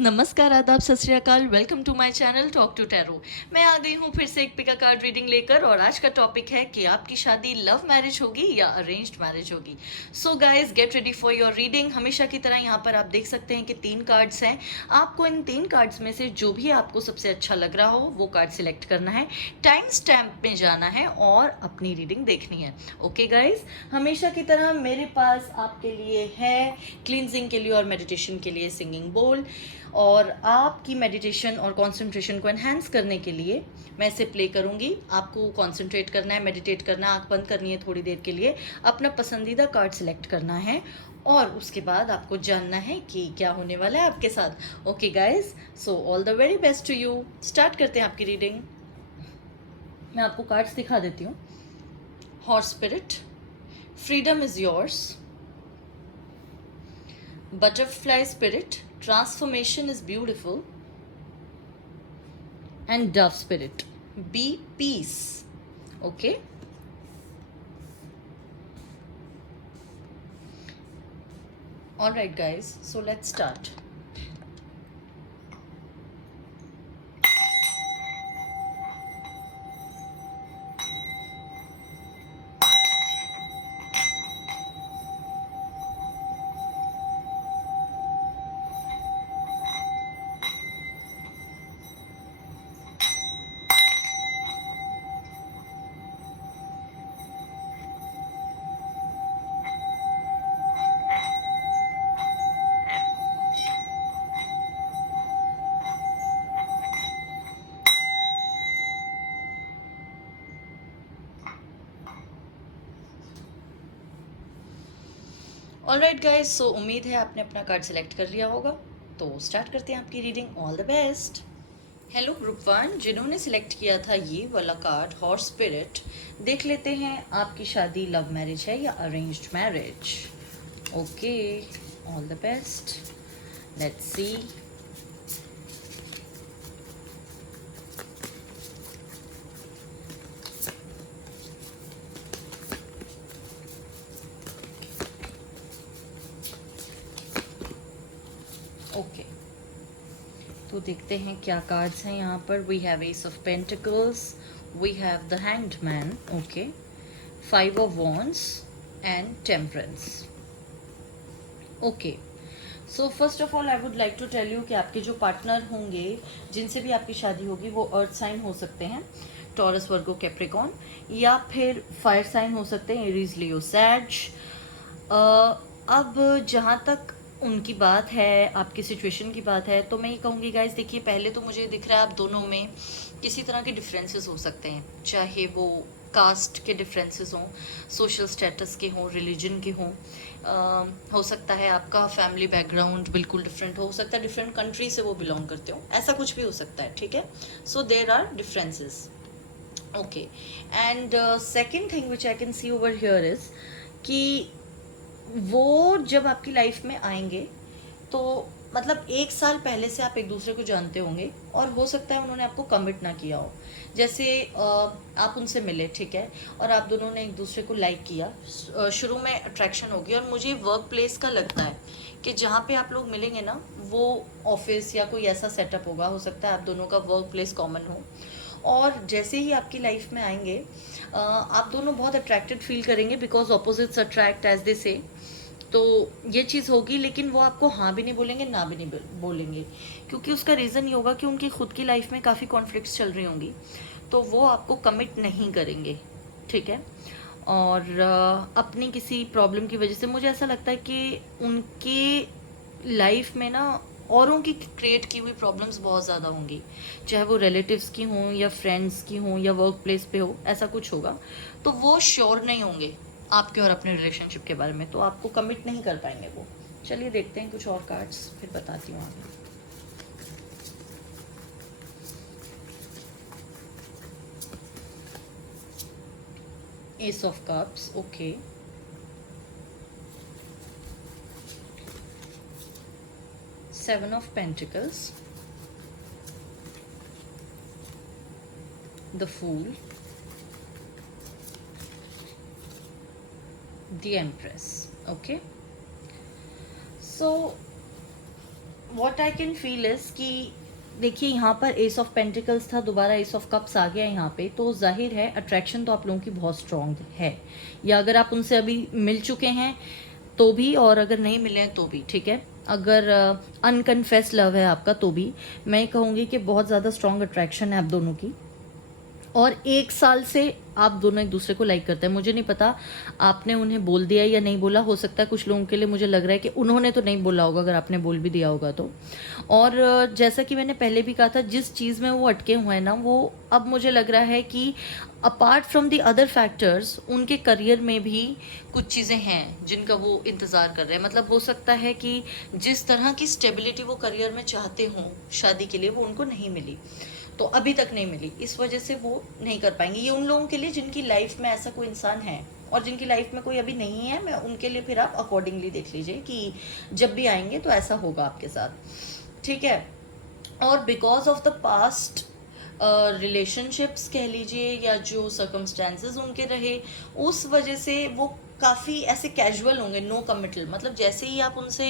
नमस्कार, आदाब, सत श्री अकाल। Welcome to my channel talk to tarot. मैं आ गई हूँ फिर से एक पिका कार्ड रीडिंग लेकर और आज का टॉपिक है कि आपकी शादी लव मैरिज होगी या अरेंज्ड मैरिज होगी। So guys get ready for your reading. हमेशा की तरह यहाँ पर आप देख सकते हैं कि 3 कार्ड्स हैं। आपको इन 3 कार्ड्स में से जो भी आपको सबसे अच्छा लग रहा हो वो कार्ड सिलेक्ट करना है, टाइम स्टैम्प में जाना है और अपनी रीडिंग देखनी है। ओके गाइज, हमेशा की तरह मेरे पास आपके लिए है क्लींजिंग के लिए और मेडिटेशन के लिए सिंगिंग बोल, और आपकी मेडिटेशन और कंसंट्रेशन को एनहांस करने के लिए मैं इसे प्ले करूंगी। आपको कंसंट्रेट करना है, मेडिटेट करना है, आंख बंद करनी है थोड़ी देर के लिए, अपना पसंदीदा कार्ड सिलेक्ट करना है और उसके बाद आपको जानना है कि क्या होने वाला है आपके साथ। Okay guys, so all the very best to you. Start करते हैं आपकी रीडिंग। मैं आपको कार्ड्स दिखा देती हूँ। Horse spirit, freedom is yours. Butterfly spirit, transformation is beautiful. And dove spirit, be peace. Okay, all right guys, so let's start. All right guys, so उम्मीद है आपने अपना कार्ड सिलेक्ट कर लिया होगा। तो स्टार्ट करते हैं आपकी reading. All the best. Hello group 1, जिन्होंने सिलेक्ट किया था ये वाला कार्ड हॉर्स स्पिरिट, देख लेते हैं आपकी शादी लव मैरिज है या arranged marriage. Okay, all the best, let's see. Okay, तो देखते हैं क्या कार्ड्स हैं यहाँ पर। We have ace of pentacles, we have the hanged man, okay, 5 of wands and temperance. Okay, so first of all I would like to tell you कि आपके जो पार्टनर होंगे, जिनसे भी आपकी शादी होगी, वो अर्थ साइन हो सकते हैं, टॉरस, वर्गो, कैप्रिकॉन, या फिर फायर साइन हो सकते हैं, एरीज, लियो, सैज। अब जहाँ तक उनकी बात है, आपकी सिचुएशन की बात है, तो मैं ये कहूँगी गाइस, देखिए पहले तो मुझे दिख रहा है आप दोनों में किसी तरह के डिफरेंसेस हो सकते हैं, चाहे वो कास्ट के डिफरेंसेस हों, सोशल स्टेटस के हों, रिलीजन के हों, हो सकता है आपका फैमिली बैकग्राउंड बिल्कुल डिफरेंट हो सकता है, डिफरेंट कंट्री से वो बिलोंग करते हो, ऐसा कुछ भी हो सकता है, ठीक है। So there are differences. Okay, and second thing which I can see over here is कि वो जब आपकी लाइफ में आएंगे तो मतलब 1 साल पहले से आप एक दूसरे को जानते होंगे और हो सकता है उन्होंने आपको कमिट ना किया हो। जैसे आप उनसे मिले, ठीक है, और आप दोनों ने एक दूसरे को लाइक किया, शुरू में अट्रैक्शन होगी, और मुझे वर्क प्लेस का लगता है कि जहाँ पे आप लोग मिलेंगे ना, वो ऑफिस या कोई ऐसा सेटअप होगा, हो सकता है आप दोनों का वर्क प्लेस कॉमन हो। और जैसे ही आपकी लाइफ में आएंगे आप दोनों बहुत अट्रैक्टेड फील करेंगे, because opposites attract as they say. तो ये चीज़ होगी, लेकिन वो आपको हाँ भी नहीं बोलेंगे, ना भी नहीं बोलेंगे, क्योंकि उसका रीज़न ये होगा कि उनकी खुद की लाइफ में काफ़ी कॉन्फ्लिक्ट्स चल रही होंगी, तो वो आपको कमिट नहीं करेंगे, ठीक है। और अपनी किसी प्रॉब्लम की वजह से मुझे ऐसा लगता है कि उनके लाइफ में ना औरों की क्रिएट की हुई प्रॉब्लम्स बहुत ज़्यादा होंगी, चाहे वो रिलेटिव्स की हों या फ्रेंड्स की हों या वर्क प्लेस पे हो, ऐसा कुछ होगा। तो वो श्योर नहीं होंगे आपके और अपने रिलेशनशिप के बारे में, तो आपको कमिट नहीं कर पाएंगे वो। चलिए देखते हैं कुछ और कार्ड्स, फिर बताती हूँ आगे। Ace of cups, okay, seven of pentacles, the fool, the empress. Okay, so what I can feel is कि देखिए यहाँ पर एस ऑफ पेंटिकल्स था, दोबारा एस ऑफ कप्स आ गया यहाँ पे, तो जाहिर है अट्रैक्शन तो आप लोगों की बहुत स्ट्रांग है, या अगर आप उनसे अभी मिल चुके हैं तो भी, और अगर नहीं मिले हैं तो भी, ठीक है। अगर अनकन्फेस लव है आपका तो भी मैं कहूँगी कि बहुत ज़्यादा स्ट्रांग अट्रैक्शन है आप दोनों की, और 1 साल से आप दोनों एक दूसरे को लाइक करते हैं। मुझे नहीं पता आपने उन्हें बोल दिया या नहीं बोला, हो सकता है कुछ लोगों के लिए मुझे लग रहा है कि उन्होंने तो नहीं बोला होगा, अगर आपने बोल भी दिया होगा तो। और जैसा कि मैंने पहले भी कहा था, जिस चीज़ में वो अटके हुए हैं ना, वो अब मुझे लग रहा है कि apart from the other factors उनके करियर में भी कुछ चीज़ें हैं जिनका वो इंतज़ार कर रहे हैं। मतलब हो सकता है कि जिस तरह की स्टेबिलिटी वो करियर में चाहते हों शादी के लिए, वो उनको नहीं मिली, तो अभी तक नहीं मिली, इस वजह से वो नहीं कर पाएंगे। ये उन लोगों के लिए जिनकी लाइफ में ऐसा कोई इंसान है, और जिनकी लाइफ में कोई अभी नहीं है, मैं उनके लिए फिर आप अकॉर्डिंगली देख लीजिए कि जब भी आएंगे तो ऐसा होगा आपके साथ, ठीक है। और because of the past relationships कह लीजिए, या जो सर्कमस्टेंसेस उनके रहे, उस वजह से वो काफ़ी ऐसे कैजुअल होंगे, नो कमिटल। मतलब जैसे ही आप उनसे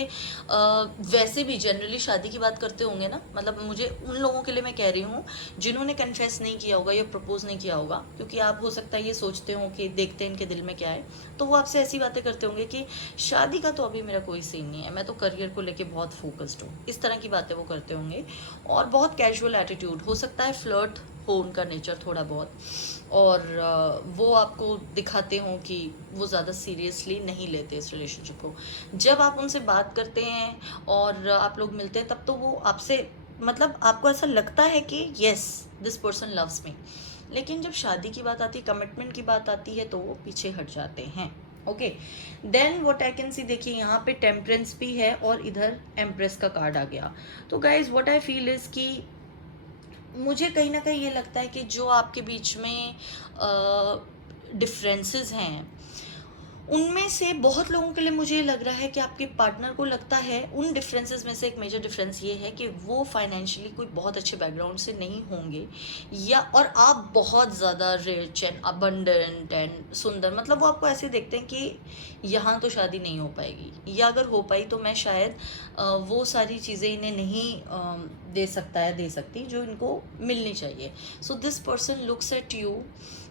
वैसे भी जनरली शादी की बात करते होंगे ना, मतलब मुझे उन लोगों के लिए मैं कह रही हूँ जिन्होंने कन्फेस नहीं किया होगा या प्रपोज नहीं किया होगा, क्योंकि आप हो सकता है ये सोचते हो कि देखते हैं इनके दिल में क्या है, तो वो आपसे ऐसी बातें करते होंगे कि शादी का तो अभी मेरा कोई सीन नहीं है, मैं तो करियर को लेके बहुत फोकस्ड हूँ, इस तरह की बातें वो करते होंगे। और बहुत कैजुअल एटीट्यूड, हो सकता है फ्लर्ट हो उनका नेचर थोड़ा बहुत, और वो आपको दिखाते हों कि वो ज़्यादा सीरियसली नहीं लेते इस रिलेशनशिप को। जब आप उनसे बात करते हैं और आप लोग मिलते हैं, तब तो वो आपसे, मतलब आपको ऐसा लगता है कि yes this person loves me, लेकिन जब शादी की बात आती है, कमिटमेंट की बात आती है, तो वो पीछे हट जाते हैं। Okay, then what I can see, देखिए यहाँ पे टेम्परेंस भी है और इधर एम्प्रेस का कार्ड आ गया। तो guys what I feel is कि मुझे कहीं ना कहीं ये लगता है कि जो आपके बीच में डिफरेंसेस हैं, उनमें से बहुत लोगों के लिए मुझे लग रहा है कि आपके पार्टनर को लगता है, उन डिफरेंसेस में से एक मेजर डिफरेंस ये है कि वो फाइनेंशियली कोई बहुत अच्छे बैकग्राउंड से नहीं होंगे, या और आप बहुत ज़्यादा रिच एंड अबंडेंट एंड सुंदर, मतलब वो आपको ऐसे देखते हैं कि यहाँ तो शादी नहीं हो पाएगी, या अगर हो पाई तो मैं शायद वो सारी चीज़ें इन्हें नहीं दे सकता है, दे सकती जो इनको मिलनी चाहिए। So this person looks at you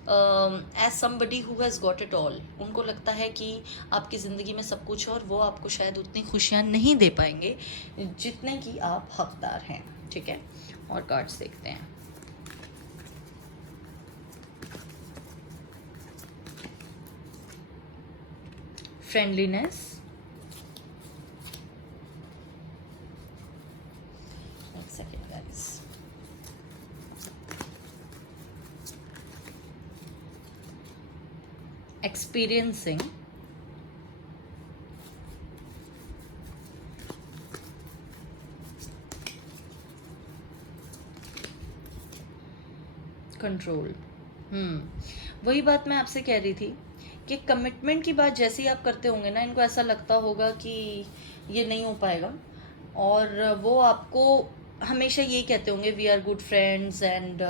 as somebody who has got it all. उनको लगता है कि आपकी ज़िंदगी में सब कुछ है, और वो आपको शायद उतनी खुशियाँ नहीं दे पाएंगे जितने की आप हकदार हैं, ठीक है। और कार्ड्स देखते हैं। फ्रेंडलीनेस, एक सेकेंड गाइस, experiencing, कंट्रोल। वही बात मैं आपसे कह रही थी कि कमिटमेंट की बात जैसे ही आप करते होंगे ना, इनको ऐसा लगता होगा कि ये नहीं हो पाएगा, और वो आपको हमेशा यही कहते होंगे we are good friends, and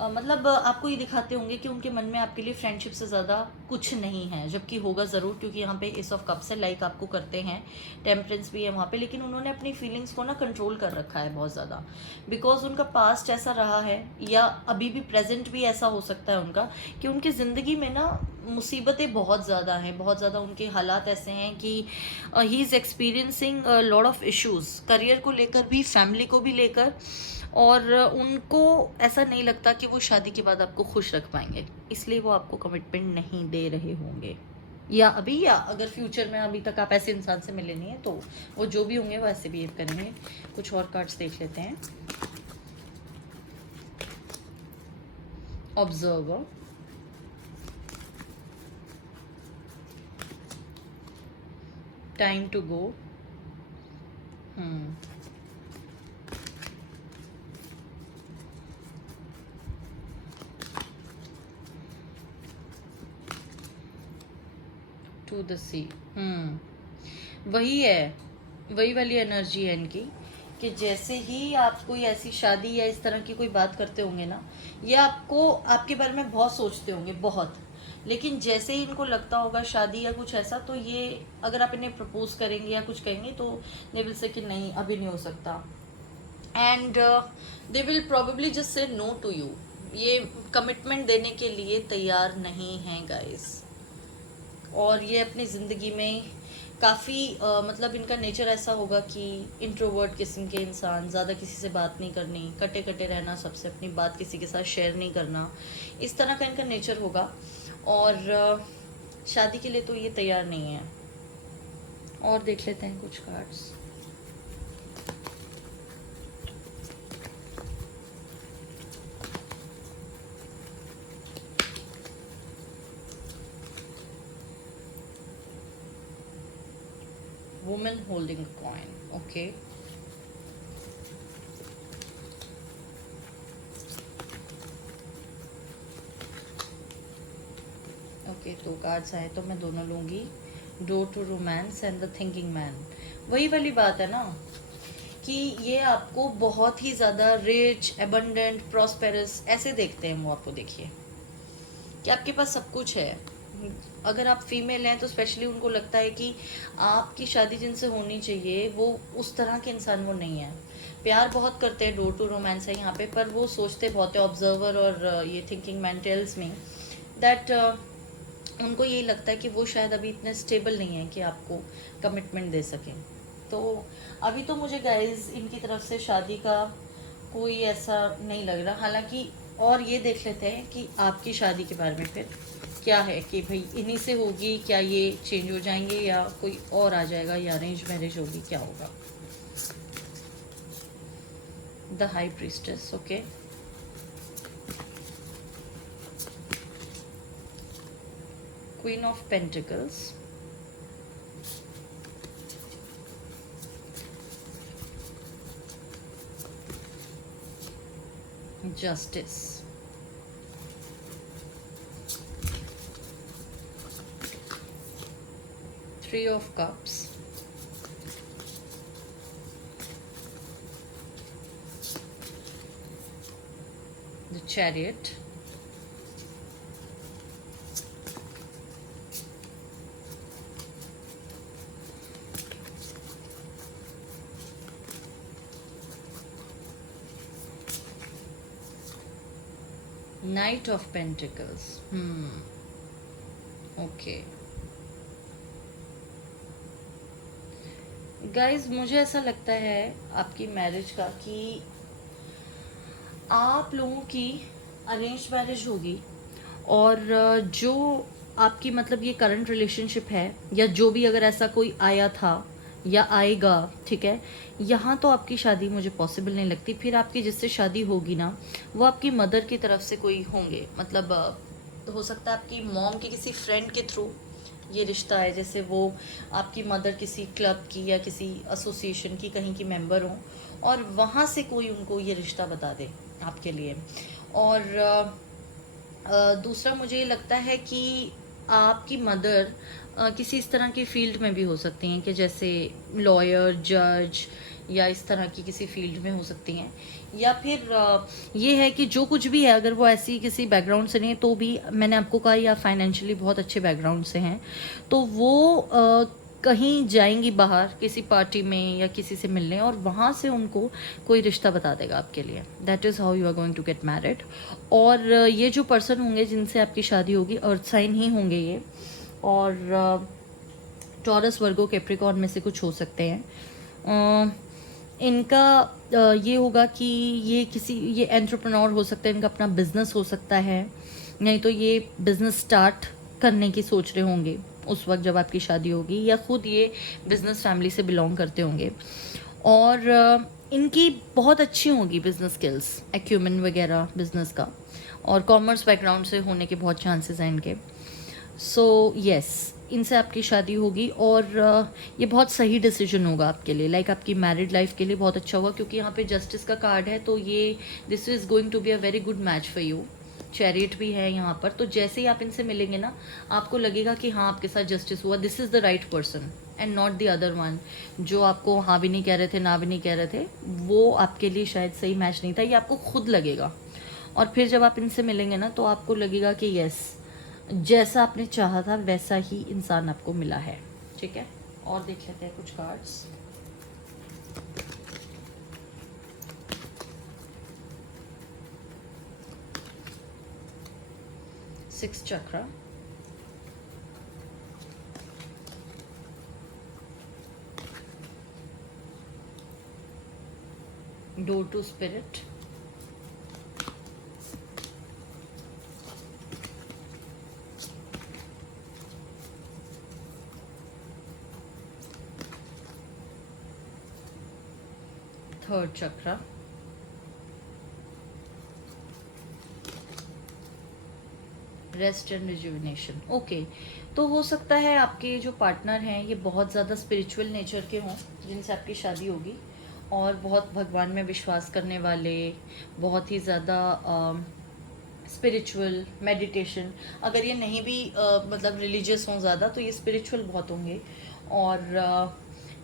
मतलब आपको ये दिखाते होंगे कि उनके मन में आपके लिए फ्रेंडशिप से ज़्यादा कुछ नहीं है, जबकि होगा ज़रूर, क्योंकि यहाँ पे एस ऑफ कप्स है, लाइक आपको करते हैं, टेम्परेंस भी है वहाँ पे, लेकिन उन्होंने अपनी फीलिंग्स को ना कंट्रोल कर रखा है बहुत ज़्यादा, बिकॉज उनका पास्ट ऐसा रहा है, या अभी भी प्रेजेंट भी ऐसा हो सकता है उनका, कि उनकी ज़िंदगी में ना मुसीबतें बहुत ज़्यादा हैं, बहुत ज़्यादा उनके हालात ऐसे हैं कि he is experiencing lot of issues, career को लेकर भी, फैमिली को भी लेकर, और उनको ऐसा नहीं लगता कि वो शादी के बाद आपको खुश रख पाएंगे, इसलिए वो आपको कमिटमेंट नहीं दे रहे होंगे, या अभी, या अगर फ्यूचर में, अभी तक आप ऐसे इंसान से मिले नहीं है, तो वो जो भी होंगे वो ऐसे बिहेव करेंगे। कुछ और कार्ड्स देख लेते हैं। Observer, time to go, to the sea. वही है, वही वाली एनर्जी है इनकी, कि जैसे ही आप कोई ऐसी शादी या इस तरह की कोई बात करते होंगे ना, ये आपको, आपके बारे में बहुत सोचते होंगे, बहुत, लेकिन जैसे ही इनको लगता होगा शादी या कुछ ऐसा, तो ये अगर आप इन्हें प्रपोज करेंगे या कुछ कहेंगे तो दे विल से कि नहीं अभी नहीं हो सकता, and they will probably just say no to you. ये कमिटमेंट देने के लिए तैयार नहीं हैं गाइस, और ये अपनी ज़िंदगी में काफ़ी मतलब इनका नेचर ऐसा होगा कि इंट्रोवर्ट किस्म के इंसान, ज़्यादा किसी से बात नहीं करनी, कटे कटे रहना, सबसे अपनी बात किसी के साथ शेयर नहीं करना, इस तरह का इनका नेचर होगा। और शादी के लिए तो ये तैयार नहीं है। और देख लेते हैं कुछ cards. Woman holding a coin, okay. Okay, दो कार्ड्स आए तो मैं दोनों लूँगी। Door to romance and the thinking man. वही वाली बात है ना कि ये आपको बहुत ही ज़्यादा रिच, एबंडेंट, प्रॉस्पेरस ऐसे देखते हैं वो आपको। देखिए कि आपके पास सब कुछ है। अगर आप फीमेल हैं तो स्पेशली उनको लगता है कि आपकी शादी जिनसे होनी चाहिए वो उस तरह के इंसान वो नहीं है। प्यार बहुत करते हैं, डोर टू रोमांस है यहाँ पे, पर वो सोचते बहुत है। ऑब्जर्वर और ये thinking man tells me that उनको यही लगता है कि वो शायद अभी इतने स्टेबल नहीं है कि आपको कमिटमेंट दे सकें। तो अभी तो मुझे गाइज इनकी तरफ से शादी का कोई ऐसा नहीं लग रहा। हालांकि और ये देख लेते हैं कि आपकी शादी के बारे में फिर क्या है कि भाई इन्हीं से होगी, क्या ये चेंज हो जाएंगे या कोई और आ जाएगा, या अरेंज मैरिज होगी, क्या होगा। The high priestess, okay. Queen of Pentacles, Justice, Three of Cups, the Chariot, Knight of Pentacles. Okay. Guys मुझे ऐसा लगता है आपकी मैरिज का कि आप लोगों की अरेंज मैरिज होगी, और जो आपकी मतलब ये करंट रिलेशनशिप है या जो भी अगर ऐसा कोई आया था या आएगा, ठीक है, यहाँ तो आपकी शादी मुझे पॉसिबल नहीं लगती। फिर आपकी जिससे शादी होगी ना वो आपकी मदर की तरफ से कोई होंगे, मतलब तो हो सकता है आपकी मॉम के किसी फ्रेंड के थ्रू ये रिश्ता है, जैसे वो आपकी मदर किसी क्लब की या किसी एसोसिएशन की कहीं की मेंबर हों और वहाँ से कोई उनको ये रिश्ता बता दे आपके लिए। और दूसरा मुझे ये लगता है कि आपकी मदर किसी इस तरह की फील्ड में भी हो सकती हैं कि जैसे लॉयर, जज या इस तरह की किसी फील्ड में हो सकती हैं, या फिर ये है कि जो कुछ भी है अगर वो ऐसी किसी बैकग्राउंड से नहीं है तो भी मैंने आपको कहा या फाइनेंशियली बहुत अच्छे बैकग्राउंड से हैं तो वो कहीं जाएंगी बाहर किसी पार्टी में या किसी से मिलने और वहाँ से उनको कोई रिश्ता बता देगा आपके लिए। That is how you are going to get married. और ये जो पर्सन होंगे जिनसे आपकी शादी होगी अर्थ साइन ही होंगे ये, और टॉरस, वर्गो, कैप्रिकॉर्न में से कुछ हो सकते हैं। इनका ये होगा कि ये एंटरप्रेन्योर हो सकता है, इनका अपना बिजनेस हो सकता है, नहीं तो ये बिजनेस स्टार्ट करने की सोच रहे होंगे उस वक्त जब आपकी शादी होगी, या खुद ये बिजनेस फैमिली से बिलोंग करते होंगे। और इनकी बहुत अच्छी होगी बिजनेस स्किल्स, एक्यूमेन वगैरह बिजनेस का, और कॉमर्स बैकग्राउंड से होने के बहुत चांसेस हैं इनके। सो यस, इनसे आपकी शादी होगी और ये बहुत सही डिसीजन होगा आपके लिए, लाइक आपकी मैरिड लाइफ के लिए बहुत अच्छा होगा, क्योंकि यहाँ पे जस्टिस का कार्ड है तो ये this is going to be a very good match for you. Chariot भी है यहाँ पर, तो जैसे ही आप इनसे मिलेंगे ना आपको लगेगा कि हाँ आपके साथ जस्टिस हुआ, this is the right person and not the other one जो आपको हाँ भी नहीं कह रहे थे ना भी नहीं कह रहे थे, वो आपके लिए शायद सही मैच नहीं था, ये आपको खुद लगेगा। और फिर जब आप इनसे मिलेंगे ना तो आपको लगेगा कि यस जैसा आपने चाहा था वैसा ही इंसान आपको मिला है। ठीक है, और देख लेते हैं कुछ cards. Six chakra, door to spirit, third chakra, rest and rejuvenation. Okay, तो हो सकता है आपके जो पार्टनर हैं ये बहुत ज़्यादा स्पिरिचुअल नेचर के हों, जिनसे आपकी शादी होगी, और बहुत भगवान में विश्वास करने वाले, बहुत ही ज़्यादा स्पिरिचुअल, मेडिटेशन। अगर ये नहीं भी मतलब रिलीजियस हों ज़्यादा, तो ये स्पिरिचुअल बहुत होंगे। और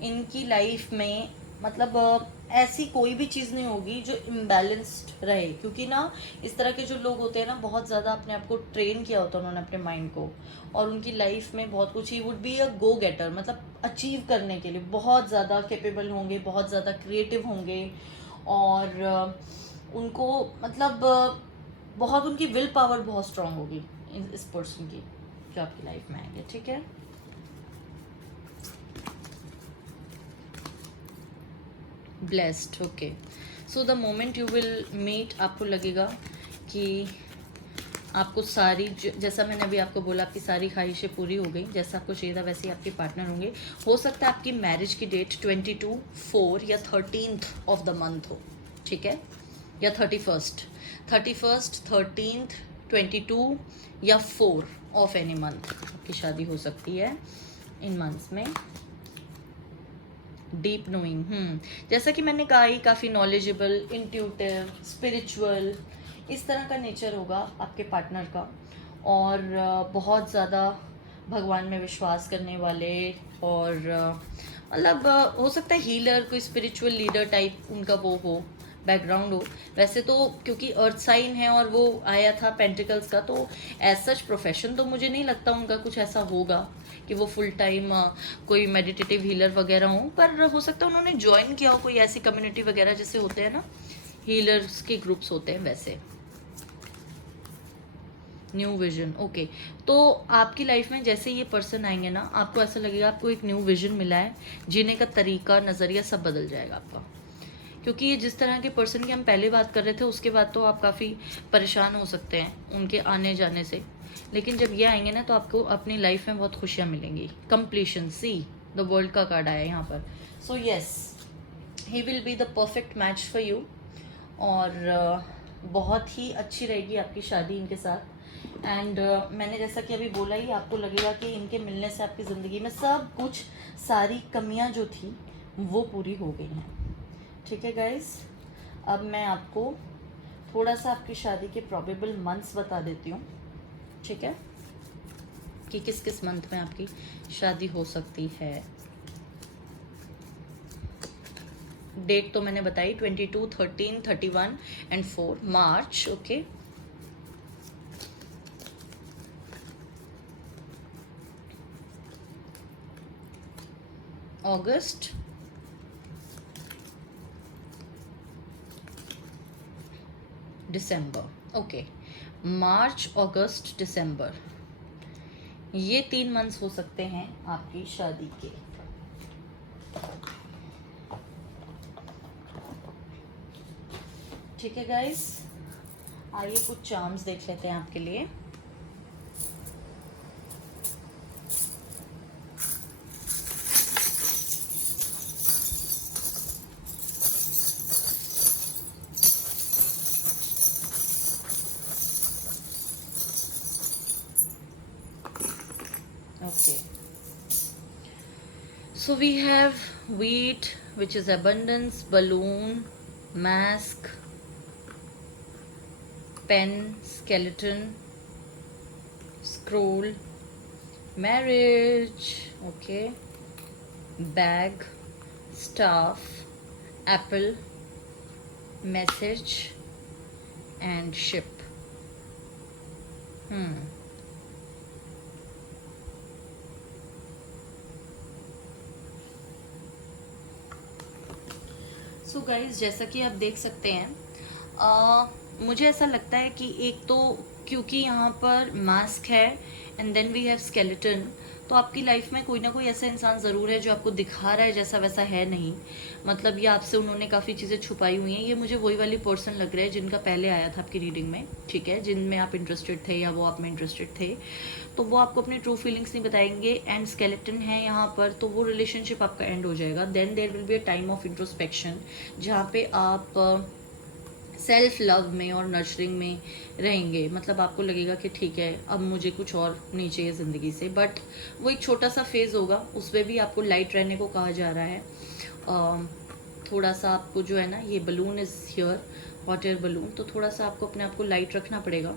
इनकी लाइफ में मतलब ऐसी कोई भी चीज़ नहीं होगी जो इम्बैलेंस्ड रहे, क्योंकि ना इस तरह के जो लोग होते हैं ना, बहुत ज़्यादा अपने आप को ट्रेन किया होता है उन्होंने अपने माइंड को, और उनकी लाइफ में बहुत कुछ, he would be a go गेटर, मतलब अचीव करने के लिए बहुत ज़्यादा कैपेबल होंगे, बहुत ज़्यादा क्रिएटिव होंगे, और उनको मतलब बहुत उनकी विल पावर बहुत स्ट्रांग होगी इस पर्सन की जो आपकी लाइफ में आएंगे। ठीक है, blessed. Okay, so the moment you will meet, आपको लगेगा कि आपको सारी, जैसा मैंने अभी आपको बोला, आपकी सारी ख्वाहिशें पूरी हो गई, जैसा आपको चाहिए था वैसे ही आपके पार्टनर होंगे। हो सकता है आपकी मैरिज की डेट 22, 4 या 13th ऑफ द मंथ हो। ठीक है, या 31st, 13th, 22 या 4 ऑफ एनी मंथ आपकी शादी हो सकती है इन मंथ्स में। डीप नोइंग, जैसा कि मैंने कहा ही, काफ़ी नॉलेजेबल, इंट्यूटिव, स्पिरिचुअल, इस तरह का नेचर होगा आपके पार्टनर का, और बहुत ज़्यादा भगवान में विश्वास करने वाले, और मतलब हो सकता है हीलर, कोई स्पिरिचुअल लीडर टाइप उनका वो हो, बैकग्राउंड हो। वैसे तो क्योंकि अर्थ साइन है और वो आया था पेंटिकल्स का, तो एज सच प्रोफेशन तो मुझे नहीं लगता उनका कुछ ऐसा होगा कि वो फुल टाइम कोई मेडिटेटिव हीलर वगैरह हो, पर हो सकता है उन्होंने ज्वाइन किया हो कोई ऐसी कम्युनिटी वगैरह, जैसे होते हैं ना हीलर्स के ग्रुप्स होते हैं वैसे। न्यू विजन, ओके, तो आपकी लाइफ में जैसे ये पर्सन आएंगे ना, आपको ऐसा लगेगा आपको एक न्यू विजन मिला है, जीने का तरीका, नज़रिया सब बदल जाएगा आपका। क्योंकि ये जिस तरह के पर्सन की हम पहले बात कर रहे थे, उसके बाद तो आप काफ़ी परेशान हो सकते हैं उनके आने जाने से, लेकिन जब ये आएंगे ना तो आपको अपनी लाइफ में बहुत खुशियाँ मिलेंगी। कंप्लीशन, सी द वर्ल्ड का कार्ड आया यहाँ पर। So yes, he will be the perfect match for you, और बहुत ही अच्छी रहेगी आपकी शादी इनके साथ। एंड मैंने जैसा कि अभी बोला ही, आपको लगेगा कि इनके मिलने से आपकी ज़िंदगी में सब कुछ, सारी कमियां जो थी वो पूरी हो गई हैं। ठीक है गाइस, अब मैं आपको थोड़ा सा आपकी शादी के प्रोबेबल मंथ्स बता देती हूँ। ठीक है, कि किस किस मंथ में आपकी शादी हो सकती है। डेट तो मैंने बताई, 22, 13, 31 एंड 4 मार्च। ओके, अगस्त, दिसंबर। ओके, मार्च, अगस्त, दिसंबर, ये 3 मंथ्स हो सकते हैं आपकी शादी के। ठीक है गाइस, आइए कुछ चार्म्स देख लेते हैं आपके लिए। Okay, so we have wheat, which is abundance, balloon, mask, pen, skeleton, scroll, marriage, okay, bag, staff, apple, message, and ship. So guys, जैसा कि आप देख सकते हैं, मुझे ऐसा लगता है कि एक तो क्योंकि यहाँ पर मास्क है and then we have skeleton, तो आपकी लाइफ में कोई ना कोई ऐसा इंसान ज़रूर है जो आपको दिखा रहा है जैसा वैसा है नहीं। मतलब ये आपसे उन्होंने काफ़ी चीज़ें छुपाई हुई हैं। ये मुझे वही वाली पर्सन लग रहा है जिनका पहले आया था आपकी रीडिंग में, ठीक है, जिनमें आप इंटरेस्टेड थे या वो आप में इंटरेस्टेड थे। तो वो आपको अपनी ट्रू फीलिंग्स नहीं बताएंगे एंड स्केलेटन है यहाँ पर, तो वो रिलेशनशिप आपका एंड हो जाएगा। Then there will be a time of introspection जहाँ पे आप सेल्फ लव में और नर्चरिंग में रहेंगे। मतलब आपको लगेगा कि ठीक है, अब मुझे कुछ और नहीं चाहिए ज़िंदगी से, बट वो एक छोटा सा फेज़ होगा, उसमें भी आपको लाइट रहने को कहा जा रहा है। थोड़ा सा आपको जो है ना, ये balloon is here, hot air balloon, तो थोड़ा सा आपको अपने आप को लाइट रखना पड़ेगा।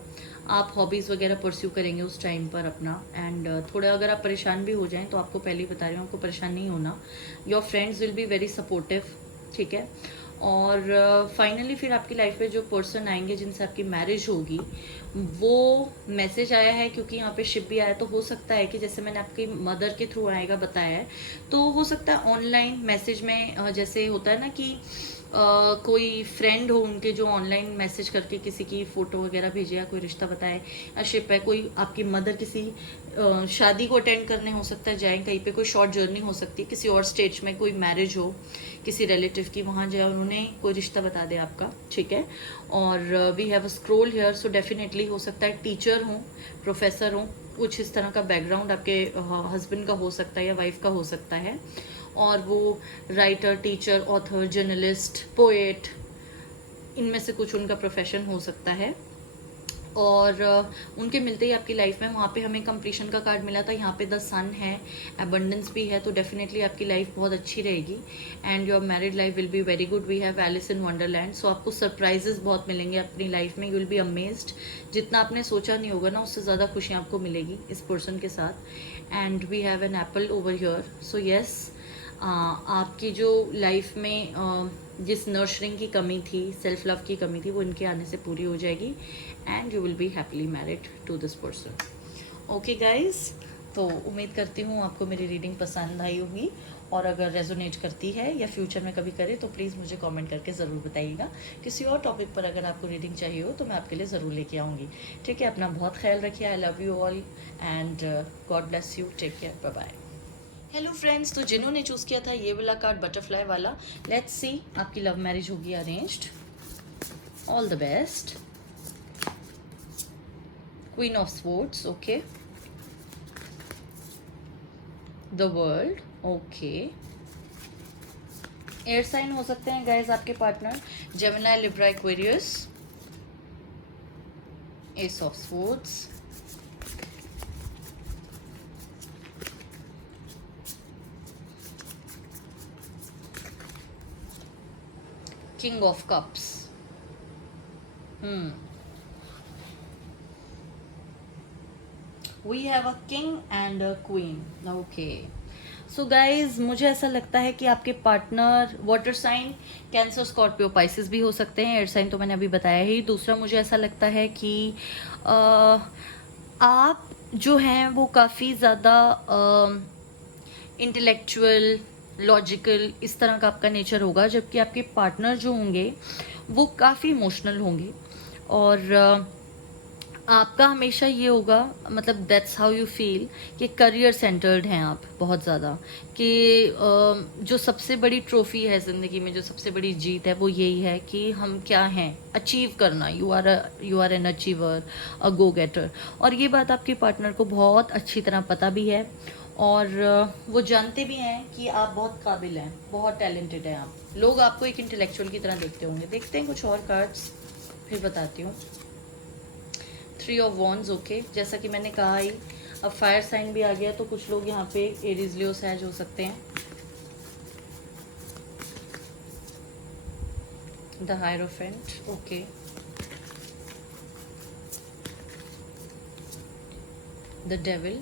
आप हॉबीज़ वगैरह परस्यू करेंगे उस टाइम पर अपना, एंड थोड़ा अगर आप परेशान भी हो जाएं तो आपको पहले ही बता रही हूँ, आपको परेशान नहीं होना। Your friends will be very supportive, ठीक है। और फाइनली फिर आपकी लाइफ में जो पर्सन आएंगे जिनसे आपकी मैरिज होगी, वो मैसेज आया है क्योंकि यहाँ पे शिप भी आया, तो हो सकता है कि जैसे मैंने आपकी मदर के थ्रू आएगा बताया है, तो हो सकता है ऑनलाइन मैसेज में जैसे होता है ना कि कोई फ्रेंड हो उनके जो ऑनलाइन मैसेज करके किसी की फ़ोटो वगैरह भेजे या कोई रिश्ता बताए, या शिप है, कोई आपकी मदर किसी शादी को अटेंड करने हो सकता है जाए कहीं पे, कोई शॉर्ट जर्नी हो सकती है, किसी और स्टेट में कोई मैरिज हो किसी रिलेटिव की, वहाँ जाए उन्होंने कोई रिश्ता बता दे आपका, ठीक है। और we have a scroll here, so definitely हो सकता है टीचर हो, प्रोफेसर हो, कुछ इस तरह का बैकग्राउंड आपके हस्बैंड का हो सकता है या वाइफ का हो सकता है। और वो writer, teacher, author, journalist, poet, इनमें से कुछ उनका प्रोफेशन हो सकता है। और उनके मिलते ही आपकी लाइफ में वहाँ पे हमें कंप्लीशन का कार्ड मिला था, यहाँ पे द सन है, एबंडेंस भी है, तो डेफिनेटली आपकी लाइफ बहुत अच्छी रहेगी and your married life will be very good. We have Alice in Wonderland, so आपको सरप्राइजेस बहुत मिलेंगे अपनी लाइफ में, यू विल बी अमेज्ड। जितना आपने सोचा नहीं होगा ना, उससे ज़्यादा खुशियाँ आपको मिलेगी इस पर्सन के साथ। And we have an apple over here, so yes, आपकी जो लाइफ में जिस नर्चरिंग की कमी थी, सेल्फ लव की कमी थी, वो इनके आने से पूरी हो जाएगी and you will be happily married to this person. Okay guys, तो उम्मीद करती हूँ आपको मेरी रीडिंग पसंद आई होगी, और अगर रेजोनेट करती है या फ्यूचर में कभी करे तो प्लीज़ मुझे कमेंट करके ज़रूर बताइएगा। किसी और टॉपिक पर अगर आपको रीडिंग चाहिए हो तो मैं आपके लिए ज़रूर लेके आऊँगी, ठीक है। अपना बहुत ख्याल रखिए, I love you all and God bless you, take care, bye bye. Hello friends, तो जिन्होंने चूज़ किया था ये वाला कार्ड, बटरफ्लाई वाला, लेट्स सी आपकी लव मैरिज होगी arranged. All the best. Queen of swords, okay, the world, okay. Air sign हो सकते हैं गाइज आपके partner, Gemini, Libra, Aquarius, ace of swords, king of cups, we have a king and a queen, okay. So guys, मुझे ऐसा लगता है कि आपके partner water sign, Cancer, Scorpio, Pisces भी हो सकते हैं। एयर साइन तो मैंने अभी बताया ही। दूसरा, मुझे ऐसा लगता है कि आप जो हैं वो काफ़ी ज़्यादा इंटेलेक्चुअल, लॉजिकल, इस तरह का आपका नेचर होगा, जबकि आपके पार्टनर जो होंगे वो काफ़ी इमोशनल होंगे। और आपका हमेशा ये होगा, मतलब दैट्स हाउ यू फील, कि करियर सेंटर्ड हैं आप बहुत ज़्यादा, कि जो सबसे बड़ी ट्रॉफी है ज़िंदगी में, जो सबसे बड़ी जीत है, वो यही है कि हम क्या हैं, अचीव करना। You are an achiever, a go getter. और ये बात आपके पार्टनर को बहुत अच्छी तरह पता भी है, और वो जानते भी हैं कि आप बहुत काबिल हैं, बहुत टैलेंटेड हैं आप। लोग आपको एक इंटेलेक्चुअल की तरह देखते होंगे। देखते हैं कुछ और कार्ड्स, फिर बताती हूँ। 3 ऑफ वॉन्ड्स, ओके, जैसा कि मैंने कहा ही, अब फायर साइन भी आ गया, तो कुछ लोग यहाँ पे एरीज, लियो, सैज हो सकते हैं। The hierophant, okay, the devil,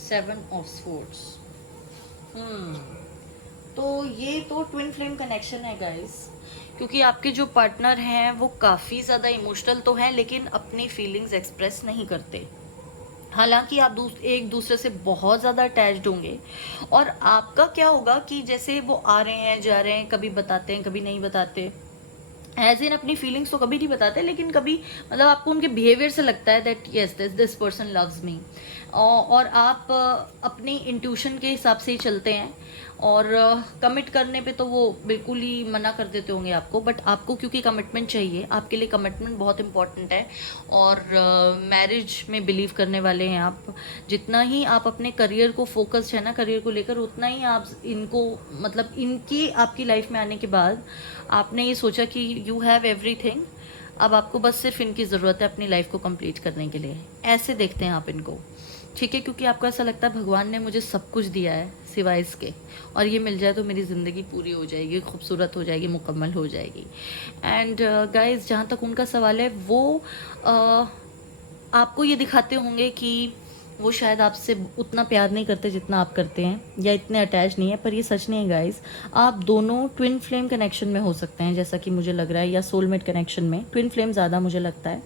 seven of swords, तो ये तो ट्विन फ्लेम कनेक्शन है गाइस, क्योंकि आपके जो पार्टनर हैं वो काफ़ी ज़्यादा इमोशनल तो हैं, लेकिन अपनी फीलिंग्स एक्सप्रेस नहीं करते। हालांकि आप एक दूसरे से बहुत ज़्यादा अटैच्ड होंगे, और आपका क्या होगा कि जैसे वो आ रहे हैं जा रहे हैं, कभी बताते हैं कभी नहीं बताते, एज इन अपनी फीलिंग्स तो कभी नहीं बताते, लेकिन कभी मतलब आपको उनके बिहेवियर से लगता है that yes this person loves me, और आप अपनी इंट्यूशन के हिसाब से ही चलते हैं, और कमिट करने पे तो वो बिल्कुल ही मना कर देते होंगे आपको, बट आपको क्योंकि कमिटमेंट चाहिए, आपके लिए कमिटमेंट बहुत इंपॉर्टेंट है, और मैरिज में बिलीव करने वाले हैं आप। जितना ही आप अपने करियर को फोकस्ड है ना, करियर को लेकर, उतना ही आप इनको मतलब इनकी आपकी लाइफ में आने के बाद आपने ये सोचा कि यू हैव एवरीथिंग, अब आपको बस सिर्फ इनकी ज़रूरत है अपनी लाइफ को कंप्लीट करने के लिए। ऐसे देखते हैं आप इनको, ठीक है, क्योंकि आपको ऐसा लगता है भगवान ने मुझे सब कुछ दिया है सिवाय इसके, और ये मिल जाए तो मेरी ज़िंदगी पूरी हो जाएगी, खूबसूरत हो जाएगी, मुकम्मल हो जाएगी। एंड गाइस, जहाँ तक उनका सवाल है, वो आपको ये दिखाते होंगे कि वो शायद आपसे उतना प्यार नहीं करते जितना आप करते हैं, या इतने अटैच नहीं है, पर ये सच नहीं है गाइस। आप दोनों ट्विन फ्लेम कनेक्शन में हो सकते हैं, जैसा कि मुझे लग रहा है, या सोलमेट कनेक्शन में। ट्विन फ्लेम ज़्यादा मुझे लगता है,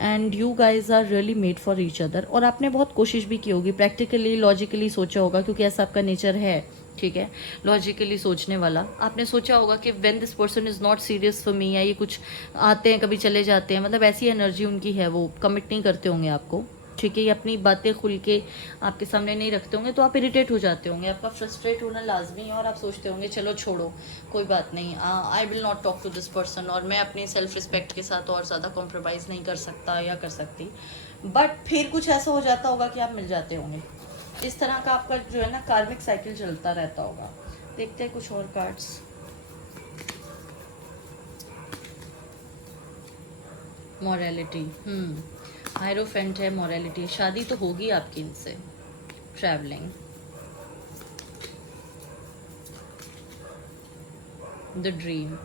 and you guys are really made for each other. और आपने बहुत कोशिश भी की होगी, प्रैक्टिकली लॉजिकली सोचा होगा, क्योंकि ऐसा आपका नेचर है, ठीक है, लॉजिकली सोचने वाला। आपने सोचा होगा कि when this person is not serious for me, या ये कुछ आते हैं कभी चले जाते हैं, मतलब ऐसी एनर्जी उनकी है, वो कमिट नहीं करते होंगे आपको, ठीक है, ये अपनी बातें खुल के आपके सामने नहीं रखते होंगे, तो आप इरिटेट हो जाते होंगे, आपका फ्रस्ट्रेट होना लाजमी है, और आप सोचते होंगे चलो छोड़ो, कोई बात नहीं, I will not talk to this person, और मैं अपनी सेल्फ रिस्पेक्ट के साथ और ज़्यादा कॉम्प्रोमाइज़ नहीं कर सकता या कर सकती। बट फिर कुछ ऐसा हो जाता होगा कि आप मिल जाते होंगे। इस तरह का आपका जो है ना कार्मिक साइकिल चलता रहता होगा। देखते हैं कुछ और कार्ड्स। मॉरलिटी, हायरोफेंट है, मॉरलिटी, शादी तो होगी आपकी इनसे, travelling, the dream,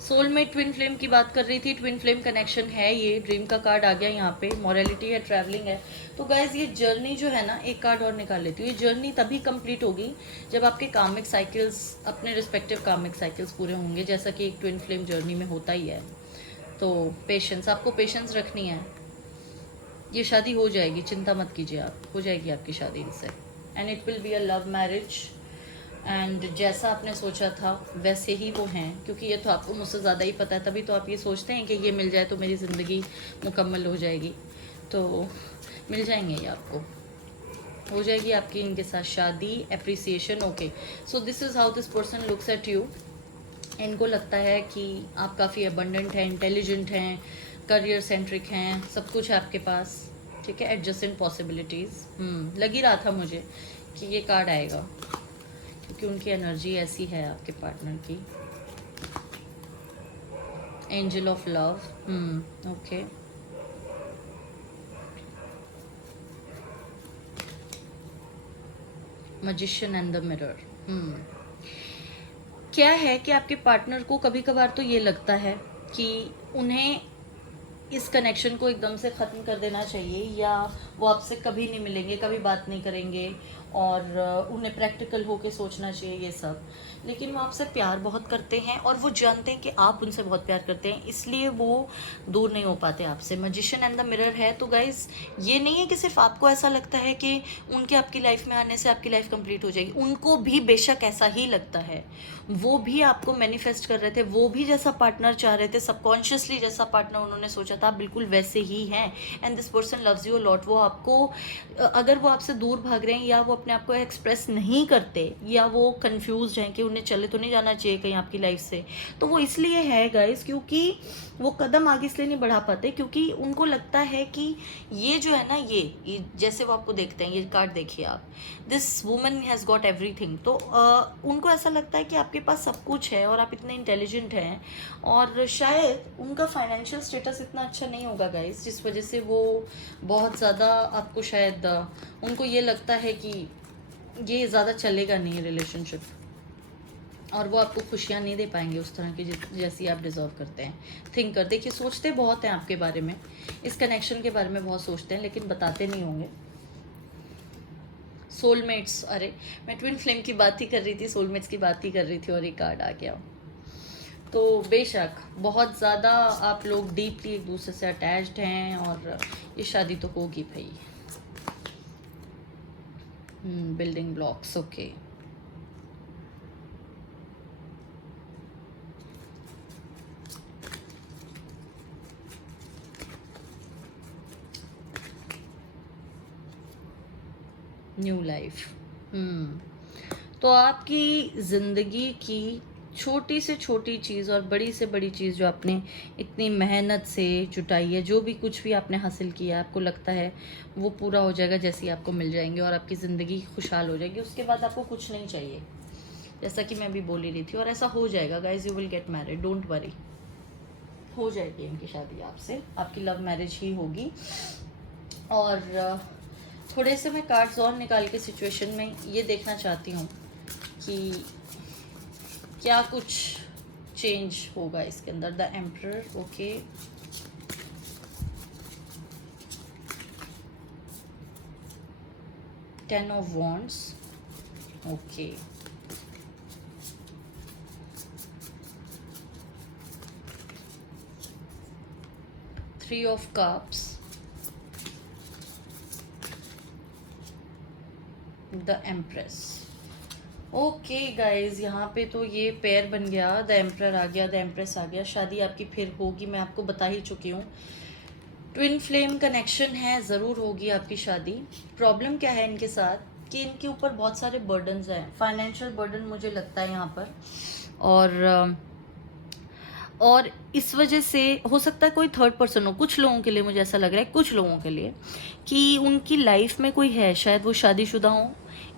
soulmate, twin flame की बात कर रही थी, ट्विन फ्लेम कनेक्शन है, ये ड्रीम का कार्ड आ गया यहाँ पे, मॉरलिटी है, ट्रैवलिंग है। तो गाइज ये जर्नी जो है ना, एक कार्ड और निकाल लेती हूँ, ये जर्नी तभी कंप्लीट होगी जब आपके कामिक साइकिल्स, अपने रिस्पेक्टिव कामिक साइकिल्स पूरे होंगे, जैसा कि एक ट्विन फ्लेम जर्नी में होता ही है। तो पेशेंस, आपको पेशेंस रखनी है, ये शादी हो जाएगी, चिंता मत कीजिए आप, हो जाएगी आपकी शादी इनसे, and it will be a love marriage, and जैसा आपने सोचा था वैसे ही वो हैं, क्योंकि ये तो आपको मुझसे ज़्यादा ही पता है, तभी तो आप ये सोचते हैं कि ये मिल जाए तो मेरी ज़िंदगी मुकम्मल हो जाएगी। तो मिल जाएंगे ये आपको, हो जाएगी आपकी इनके साथ शादी, appreciation, okay. So this is how this person looks at you. इनको लगता है कि आप काफ़ी अबंडेंट हैं, इंटेलिजेंट हैं, करियर सेंट्रिक हैं, सब कुछ है आपके पास, ठीक है, एडजस्टेंट पॉसिबिलिटीज़, लग ही रहा था मुझे कि ये कार्ड आएगा, क्योंकि उनकी एनर्जी ऐसी है आपके पार्टनर की। Angel of love, okay, magician and the mirror, क्या है कि आपके पार्टनर को कभी कभार तो ये लगता है कि उन्हें इस कनेक्शन को एकदम से ख़त्म कर देना चाहिए, या वो आपसे कभी नहीं मिलेंगे, कभी बात नहीं करेंगे, और उन्हें प्रैक्टिकल होके सोचना चाहिए ये सब। लेकिन वो आपसे प्यार बहुत करते हैं, और वो जानते हैं कि आप उनसे बहुत प्यार करते हैं, इसलिए वो दूर नहीं हो पाते आपसे। मैजिशियन एंड द मिरर है, तो गाइज ये नहीं है कि सिर्फ आपको ऐसा लगता है कि उनके आपकी लाइफ में आने से आपकी लाइफ कंप्लीट हो जाएगी, उनको भी बेशक ऐसा ही लगता है, वो भी आपको मैनिफेस्ट कर रहे थे, वो भी जैसा पार्टनर चाह रहे थे, सबकॉन्शियसली जैसा पार्टनर उन्होंने सोचा था, बिल्कुल वैसे ही हैं, and this person loves you a lot. वो आपको, अगर वो आपसे दूर भाग रहे हैं, या वो अपने आप को एक्सप्रेस नहीं करते, या वो कंफ्यूज हैं कि उन्हें चले तो नहीं जाना चाहिए कहीं आपकी लाइफ से, तो वो इसलिए है गाइस, क्योंकि वो कदम आगे इसलिए नहीं बढ़ा पाते, क्योंकि उनको लगता है कि ये जो है ना, ये जैसे वो आपको देखते हैं, ये कार्ड देखिए आप, this woman has got everything, तो उनको ऐसा लगता है कि आपके पास सब कुछ है, और आप इतने इंटेलिजेंट हैं, और शायद उनका फाइनेंशियल स्टेटस इतना अच्छा नहीं होगा गाइस, जिस वजह से वो बहुत ज़्यादा आपको शायद उनको ये लगता है कि ये ज़्यादा चलेगा नहीं रिलेशनशिप, और वो आपको खुशियाँ नहीं दे पाएंगे उस तरह की जैसी आप डिज़र्व करते हैं। थिंक कर, देखिए सोचते बहुत हैं आपके बारे में, इस कनेक्शन के बारे में बहुत सोचते हैं, लेकिन बताते नहीं होंगे। सोलमेट्स, अरे मैं ट्विन फ्लेम की बात ही कर रही थी, सोलमेट्स की बात ही कर रही थी, और एक कार्ड आ गया। तो बेशक बहुत ज़्यादा आप लोग डीपली एक दूसरे से अटैच्ड हैं, और ये शादी तो होगी भाई, building blocks, okay. New life. तो आपकी ज़िंदगी की छोटी से छोटी चीज़ और बड़ी से बड़ी चीज़ जो आपने इतनी मेहनत से जुटाई है, जो भी कुछ भी आपने हासिल किया, आपको लगता है वो पूरा हो जाएगा जैसे ही आपको मिल जाएंगे और आपकी ज़िंदगी खुशहाल हो जाएगी। उसके बाद आपको कुछ नहीं चाहिए, जैसा कि मैं अभी बोल ही रही थी। और ऐसा हो जाएगा guys, you will get married, don't worry. हो जाएगी इनकी शादी आपसे, आपकी लव मैरिज ही होगी। और थोड़े से मैं कार्ड्स और निकाल के सिचुएशन में ये देखना चाहती हूँ कि क्या कुछ चेंज होगा इसके अंदर। The emperor, okay. Ten of wands, okay. Three of cups, the empress. Okay guys, यहाँ पे तो ये पेयर बन गया, द एम्परर आ गया, द एम्प्रेस आ गया। शादी आपकी फिर होगी, मैं आपको बता ही चुकी हूँ। ट्विन फ्लेम कनेक्शन है, ज़रूर होगी आपकी शादी। प्रॉब्लम क्या है इनके साथ कि इनके ऊपर बहुत सारे बर्डन्स हैं, फाइनेंशियल बर्डन मुझे लगता है यहाँ पर। और इस वजह से हो सकता है कोई थर्ड पर्सन हो, कुछ लोगों के लिए मुझे ऐसा लग रहा है, कुछ लोगों के लिए कि उनकी लाइफ में कोई है, शायद वो शादीशुदा हो,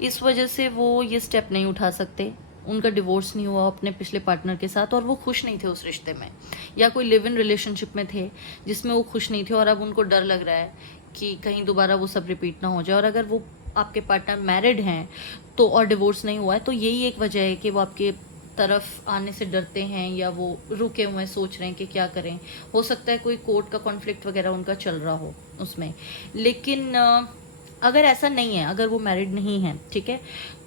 इस वजह से वो ये स्टेप नहीं उठा सकते। उनका डिवोर्स नहीं हुआ अपने पिछले पार्टनर के साथ और वो खुश नहीं थे उस रिश्ते में, या कोई लिव इन रिलेशनशिप में थे जिसमें वो खुश नहीं थे और अब उनको डर लग रहा है कि कहीं दोबारा वो सब रिपीट ना हो जाए। और अगर वो आपके पार्टनर मैरिड हैं तो और डिवोर्स नहीं हुआ है तो यही एक वजह है कि वो आपके तरफ आने से डरते हैं या वो रुके हुए हैं, सोच रहे हैं कि क्या करें। हो सकता है कोई कोर्ट का कॉन्फ्लिक्ट वगैरह उनका चल रहा हो उसमें। लेकिन अगर ऐसा नहीं है, अगर वो मैरिड नहीं है, ठीक है,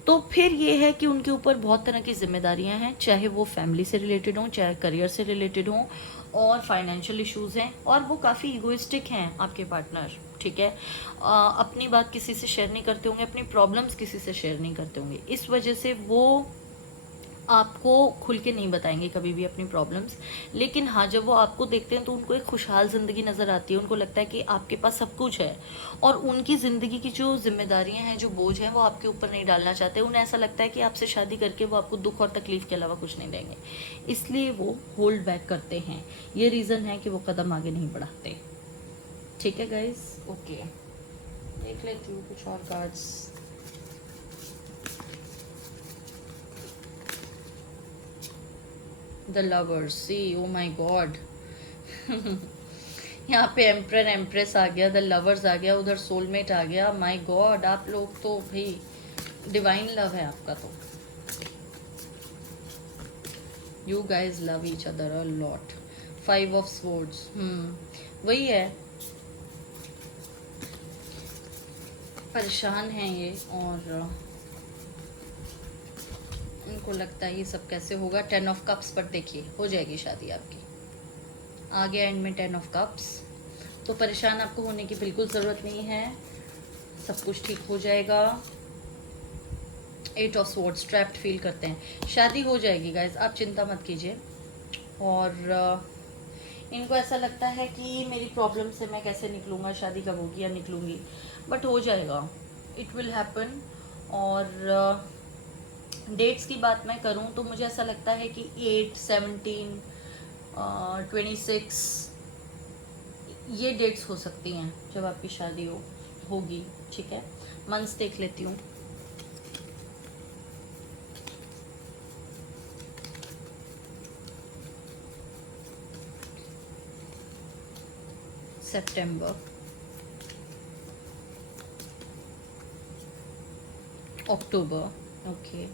तो फिर ये है कि उनके ऊपर बहुत तरह की जिम्मेदारियां हैं, चाहे वो फैमिली से रिलेटेड हों, चाहे करियर से रिलेटेड हों, और फाइनेंशियल इश्यूज हैं। और वो काफ़ी इगोइस्टिक हैं आपके पार्टनर, ठीक है। अपनी बात किसी से शेयर नहीं करते होंगे, अपनी प्रॉब्लम्स किसी से शेयर नहीं करते होंगे, इस वजह से वो आपको खुल के नहीं बताएंगे कभी भी अपनी प्रॉब्लम्स। लेकिन हाँ, जब वो आपको देखते हैं तो उनको एक खुशहाल ज़िंदगी नज़र आती है, उनको लगता है कि आपके पास सब कुछ है और उनकी ज़िंदगी की जो जिम्मेदारियां हैं, जो बोझ हैं, वो आपके ऊपर नहीं डालना चाहते। उन्हें ऐसा लगता है कि आपसे शादी करके वो आपको दुख और तकलीफ के अलावा कुछ नहीं देंगे, इसलिए वो होल्ड बैक करते हैं। ये रीज़न है कि वो कदम आगे नहीं बढ़ाते। ठीक है गाइज, ओके, देख लेती हूँ कुछ और cards. The lovers, see, oh my God, यहाँ पे एम्प्रर एम्प्रेस आ गया, द लवर्स आ गया, उधर सोलमेट आ गया। माय गॉड, आप लोग तो भाई डिवाइन लव है आपका तो। You guys love each other a lot. Five of swords, वही है, परेशान हैं ये और इनको लगता है ये सब कैसे होगा। टेन ऑफ कप्स पर देखिए, हो जाएगी शादी आपकी, आ गया एंड में टेन ऑफ कप्स। तो परेशान आपको होने की बिल्कुल ज़रूरत नहीं है, सब कुछ ठीक हो जाएगा। Eight of swords, trapped feel करते हैं, शादी हो जाएगी गाइज, आप चिंता मत कीजिए। और इनको ऐसा लगता है कि मेरी प्रॉब्लम से मैं कैसे निकलूँगा, शादी कब होगी या निकलूँगी, बट हो जाएगा, इट विल हैपन। और डेट्स की बात मैं करूँ तो मुझे ऐसा लगता है कि 8, 17, 26 ये डेट्स हो सकती हैं जब आपकी शादी होगी, ठीक है। मंथ्स देख लेती हूँ। सितंबर, अक्टूबर, ओके,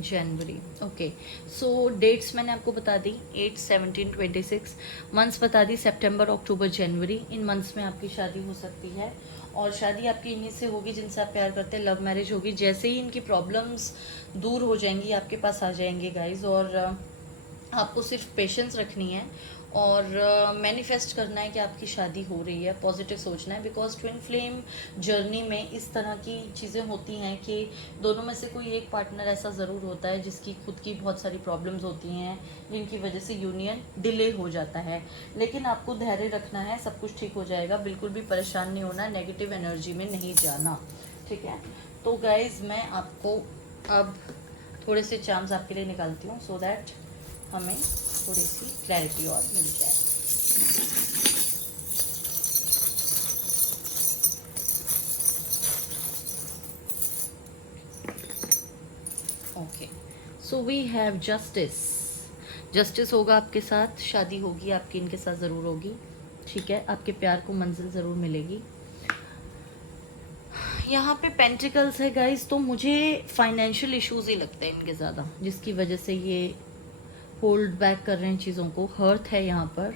जनवरी, ओके। सो डेट्स मैंने आपको बता दी, 8, 17, 26। मंथ्स बता दी, सितंबर, अक्टूबर, जनवरी। इन मंथ्स में आपकी शादी हो सकती है और शादी आपकी इन्हीं से होगी जिनसे आप प्यार करते हैं, लव मैरिज होगी। जैसे ही इनकी प्रॉब्लम्स दूर हो जाएंगी आपके पास आ जाएंगे गाइज। और आपको सिर्फ पेशेंस रखनी है और मैनिफेस्ट करना है कि आपकी शादी हो रही है, पॉजिटिव सोचना है, बिकॉज ट्विन फ्लेम जर्नी में इस तरह की चीज़ें होती हैं कि दोनों में से कोई एक पार्टनर ऐसा ज़रूर होता है जिसकी खुद की बहुत सारी प्रॉब्लम्स होती हैं, जिनकी वजह से यूनियन डिले हो जाता है। लेकिन आपको धैर्य रखना है, सब कुछ ठीक हो जाएगा, बिल्कुल भी परेशान नहीं होना, नेगेटिव एनर्जी में नहीं जाना, ठीक है। तो गाइज मैं आपको अब थोड़े से चार्म्स आपके लिए निकालती हूँ, सो दैट हमें थोड़ी सी क्लैरिटी और मिल जाए। Okay, so we have justice. Justice होगा आपके साथ, शादी होगी आपकी इनके साथ ज़रूर होगी, ठीक है। आपके प्यार को मंजिल ज़रूर मिलेगी। यहाँ पे पेंटिकल्स है गाइस, तो मुझे फाइनेंशियल इश्यूज ही लगते हैं इनके ज़्यादा, जिसकी वजह से ये होल्ड बैक कर रहे हैं चीज़ों को। हर्थ है यहाँ पर।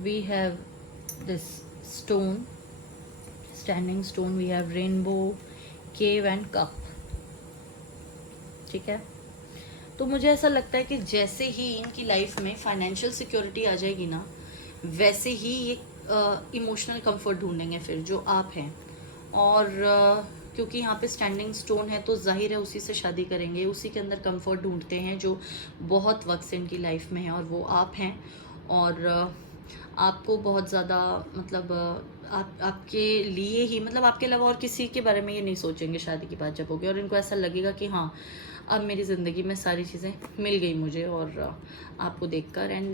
We have this stone, standing stone, we have rainbow, cave and cup, ठीक है। तो मुझे ऐसा लगता है कि जैसे ही इनकी लाइफ में फाइनेंशियल सिक्योरिटी आ जाएगी ना, वैसे ही ये इमोशनल कंफर्ट ढूंढेंगे फिर, जो आप हैं। और क्योंकि यहाँ पे स्टैंडिंग स्टोन है तो जाहिर है उसी से शादी करेंगे, उसी के अंदर कंफर्ट ढूंढते हैं जो बहुत वक्त से इनकी लाइफ में है, और वो आप हैं। और आपको बहुत ज़्यादा मतलब आपके लिए ही, मतलब आपके अलावा और किसी के बारे में ये नहीं सोचेंगे शादी की बात जब होगी, और इनको ऐसा लगेगा कि हाँ अब मेरी ज़िंदगी में सारी चीज़ें मिल गई मुझे और आपको देखकर। And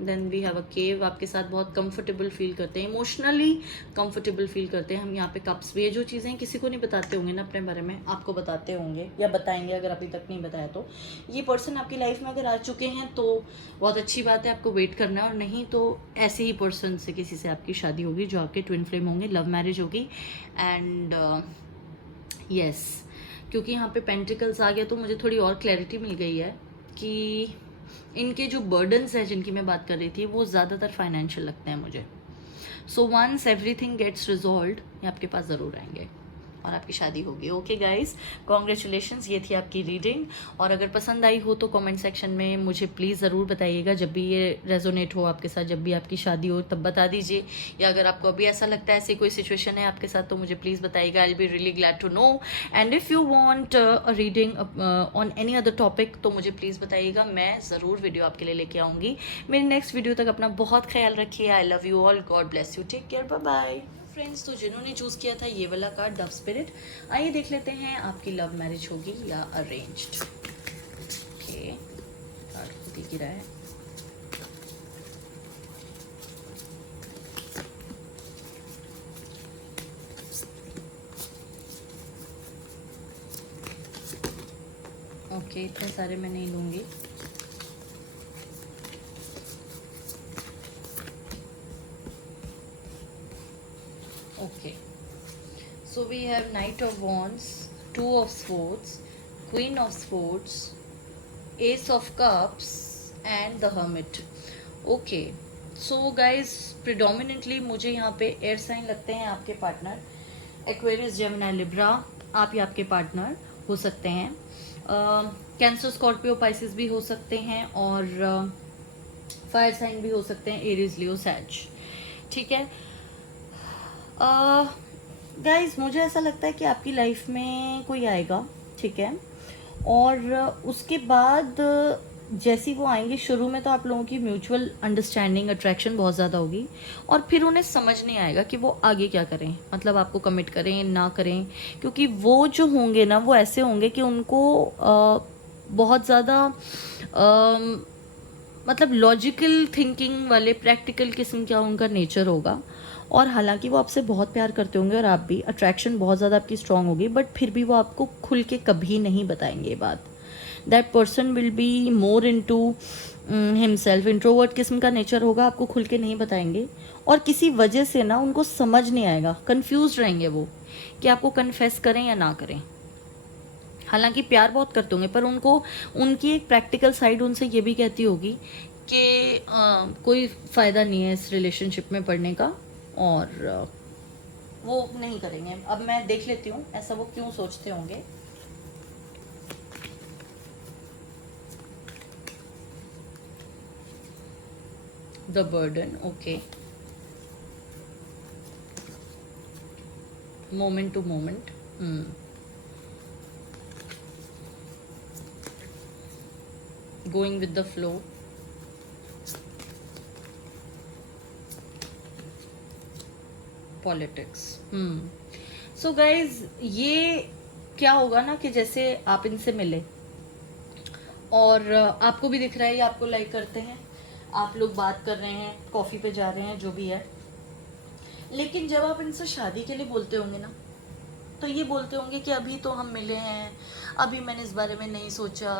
then we have a cave. आपके साथ बहुत कंफर्टेबल फील करते हैं, इमोशनली कंफर्टेबल फील करते हैं। हम यहाँ पे कप्स भी है, जो चीज़ें किसी को नहीं बताते होंगे ना अपने बारे में, आपको बताते होंगे या बताएंगे अगर अभी तक नहीं बताया तो। ये पर्सन आपकी लाइफ में अगर आ चुके हैं तो बहुत अच्छी बात है, आपको वेट करना है, और नहीं तो ऐसे ही पर्सन से किसी से आपकी शादी होगी जो आपके ट्विन फ्लेम होंगे, लव मैरिज होगी। एंड यस, क्योंकि यहाँ पे पेंटिकल्स आ गया तो मुझे थोड़ी और क्लैरिटी मिल गई है कि इनके जो बर्डन्स हैं जिनकी मैं बात कर रही थी वो ज़्यादातर फाइनेंशियल लगते हैं मुझे। So once everything gets resolved ये आपके पास ज़रूर आएंगे और आपकी शादी होगी। ओके गाइस, कॉन्ग्रेचुलेशंस, ये थी आपकी रीडिंग। और अगर पसंद आई हो तो कमेंट सेक्शन में मुझे प्लीज़ ज़रूर बताइएगा, जब भी ये रेजोनेट हो आपके साथ, जब भी आपकी शादी हो तब बता दीजिए, या अगर आपको अभी ऐसा लगता है ऐसी कोई सिचुएशन है आपके साथ तो मुझे प्लीज़ बताइएगा। I will be really glad to know. And if you want a reading on any other topic तो मुझे प्लीज़ बताइएगा, मैं ज़रूर वीडियो आपके लिए लेके आऊँगी। मेरी नेक्स्ट वीडियो तक अपना बहुत ख्याल रखिए। I love you all, God bless you, take care, bye bye. Friends, तो जिन्होंने चूज़ किया था ये वाला कार्ड डव स्पिरिट, आइए देख लेते हैं आपकी लव मैरिज होगी या अरेंज्ड। ओके, कार्ड खुद ही गिरा है। ओके, इतने सारे मैं नहीं लूँगी। Okay, so we have Knight of Wands, Two of Swords, Queen of Swords, Ace of Cups and the Hermit. Okay, so guys, predominantly मुझे यहाँ पे एयर साइन लगते हैं आपके पार्टनर। एक्वेरियस, जेमिनी, लिब्रा आप या आपके पार्टनर हो सकते हैं। कैंसर, स्कॉर्पियो, पाइसिस भी हो सकते हैं, और फायर साइन भी हो सकते हैं, एरीज, लियो, सैज, ठीक है। गाइज मुझे ऐसा लगता है कि आपकी लाइफ में कोई आएगा, ठीक है, और उसके बाद जैसी वो आएंगे, शुरू में तो आप लोगों की म्यूचुअल अंडरस्टैंडिंग, अट्रैक्शन बहुत ज़्यादा होगी, और फिर उन्हें समझ नहीं आएगा कि वो आगे क्या करें, मतलब आपको कमिट करें ना करें, क्योंकि वो जो होंगे ना वो ऐसे होंगे कि उनको बहुत ज़्यादा मतलब लॉजिकल थिंकिंग वाले, प्रैक्टिकल किस्म का उनका नेचर होगा। और हालांकि वो आपसे बहुत प्यार करते होंगे और आप भी, अट्रैक्शन बहुत ज़्यादा आपकी स्ट्रांग होगी, बट फिर भी वो आपको खुल के कभी नहीं बताएंगे ये बात। That person will be more into himself, introvert किस्म का नेचर होगा, आपको खुल के नहीं बताएंगे, और किसी वजह से ना उनको समझ नहीं आएगा, कंफ्यूज रहेंगे वो कि आपको कन्फेस करें या ना करें। हालांकि प्यार बहुत करते होंगे, पर उनको उनकी एक प्रैक्टिकल साइड उनसे ये भी कहती होगी कि कोई फ़ायदा नहीं है इस रिलेशनशिप में पढ़ने का, और वो नहीं करेंगे। अब मैं देख लेती हूँ ऐसा वो क्यों सोचते होंगे। The burden, okay. Moment to moment. Going with the flow. Politics. So guys, ये क्या होगा ना कि जैसे आप इनसे मिले और आपको भी दिख रहा है ये आपको लाइक करते हैं, आप लोग बात कर रहे हैं, कॉफ़ी पे जा रहे हैं, जो भी है, लेकिन जब आप इनसे शादी के लिए बोलते होंगे ना, तो ये बोलते होंगे कि अभी तो हम मिले हैं, अभी मैंने इस बारे में नहीं सोचा,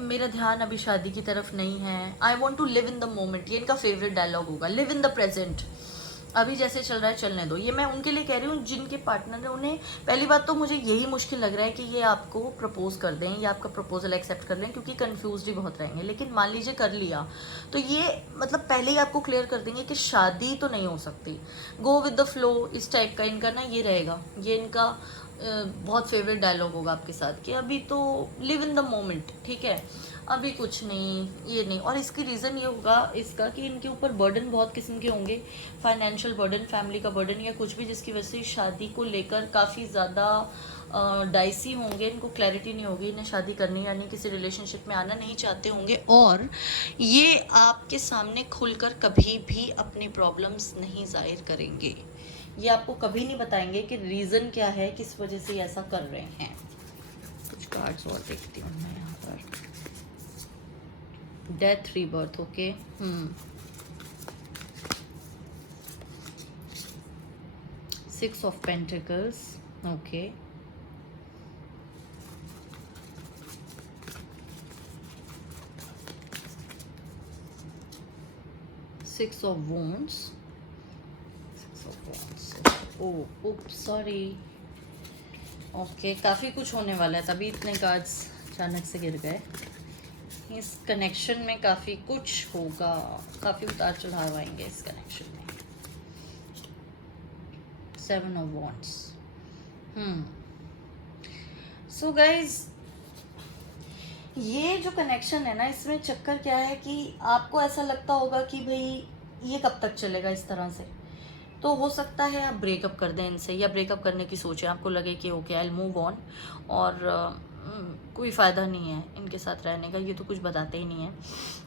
मेरा ध्यान अभी शादी की तरफ नहीं है, I want to live in the moment. ये इनका फेवरेट डायलॉग होगा, लिव इन द प्रेजेंट। अभी जैसे चल रहा है चलने दो। ये मैं उनके लिए कह रही हूँ जिनके पार्टनर है, उन्हें पहली बात तो मुझे यही मुश्किल लग रहा है कि ये आपको प्रपोज कर दें या आपका प्रपोजल एक्सेप्ट कर लें, क्योंकि कंफ्यूज ही बहुत रहेंगे। लेकिन मान लीजिए कर लिया तो ये मतलब पहले ही आपको क्लियर कर देंगे कि शादी तो नहीं हो सकती, गो विद द फ्लो, इस टाइप का इनका ना ये रहेगा। ये इनका बहुत फेवरेट डायलॉग होगा आपके साथ कि अभी तो लिव इन द मोमेंट, ठीक है, अभी कुछ नहीं, ये नहीं। और इसकी रीज़न ये होगा इसका कि इनके ऊपर बर्डन बहुत किस्म के होंगे, फाइनेंशियल बर्डन, फैमिली का बर्डन या कुछ भी, जिसकी वजह से शादी को लेकर काफ़ी ज़्यादा डाइसी होंगे, इनको क्लैरिटी नहीं होगी इन्हें शादी करनी, यानी किसी रिलेशनशिप में आना नहीं चाहते होंगे। और ये आपके सामने खुलकर कभी भी अपनी प्रॉब्लम्स नहीं जाहिर करेंगे, ये आपको कभी नहीं बताएंगे कि रीज़न क्या है, किस वजह से ऐसा कर रहे हैं। कुछ कार्ड्स और देखती हूँ मैं यहाँ पर। Death, rebirth, okay. 6 of Pentacles, okay. Six of Wands. Oh, oops, sorry. Okay, काफ़ी कुछ होने वाला है, तभी इतने कार्ड्स अचानक से गिर गए। इस कनेक्शन में काफ़ी कुछ होगा, काफ़ी उतार चढ़ाव आएंगे इस कनेक्शन में। 7 of Wands. सो गाइज, ये जो कनेक्शन है ना, इसमें चक्कर क्या है कि आपको ऐसा लगता होगा कि भाई ये कब तक चलेगा इस तरह से। तो हो सकता है आप ब्रेकअप कर दें इनसे, या ब्रेकअप करने की सोचें, आपको लगे कि okay I will move on, और कोई फ़ायदा नहीं है इनके साथ रहने का, ये तो कुछ बताते ही नहीं है।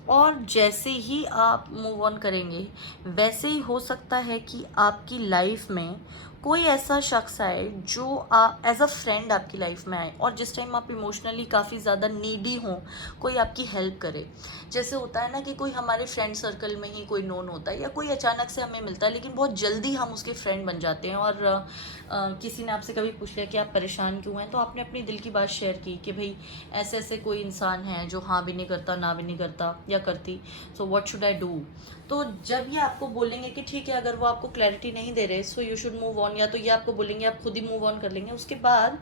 और जैसे ही आप मूव ऑन करेंगे, वैसे ही हो सकता है कि आपकी लाइफ में कोई ऐसा शख्स आए जो एज अ फ्रेंड आपकी लाइफ में आए, और जिस टाइम आप इमोशनली काफ़ी ज़्यादा नीडी हों, कोई आपकी हेल्प करे। जैसे होता है ना कि कोई हमारे फ्रेंड सर्कल में ही कोई नोन होता है, या कोई अचानक से हमें मिलता है, लेकिन बहुत जल्दी हम उसके फ्रेंड बन जाते हैं। और किसी ने आपसे कभी पूछ लिया कि आप परेशान क्यों हैं, तो आपने अपनी दिल की बात शेयर की कि भाई ऐसे ऐसे कोई इंसान है जो हाँ भी नहीं करता, ना भी नहीं करता या करती, so what should I do. तो जब ये आपको बोलेंगे कि ठीक है, अगर वो आपको क्लैरिटी नहीं दे रहे, so you should move on, या तो ये आपको बोलेंगे आप खुद ही मूव ऑन कर लेंगे। उसके बाद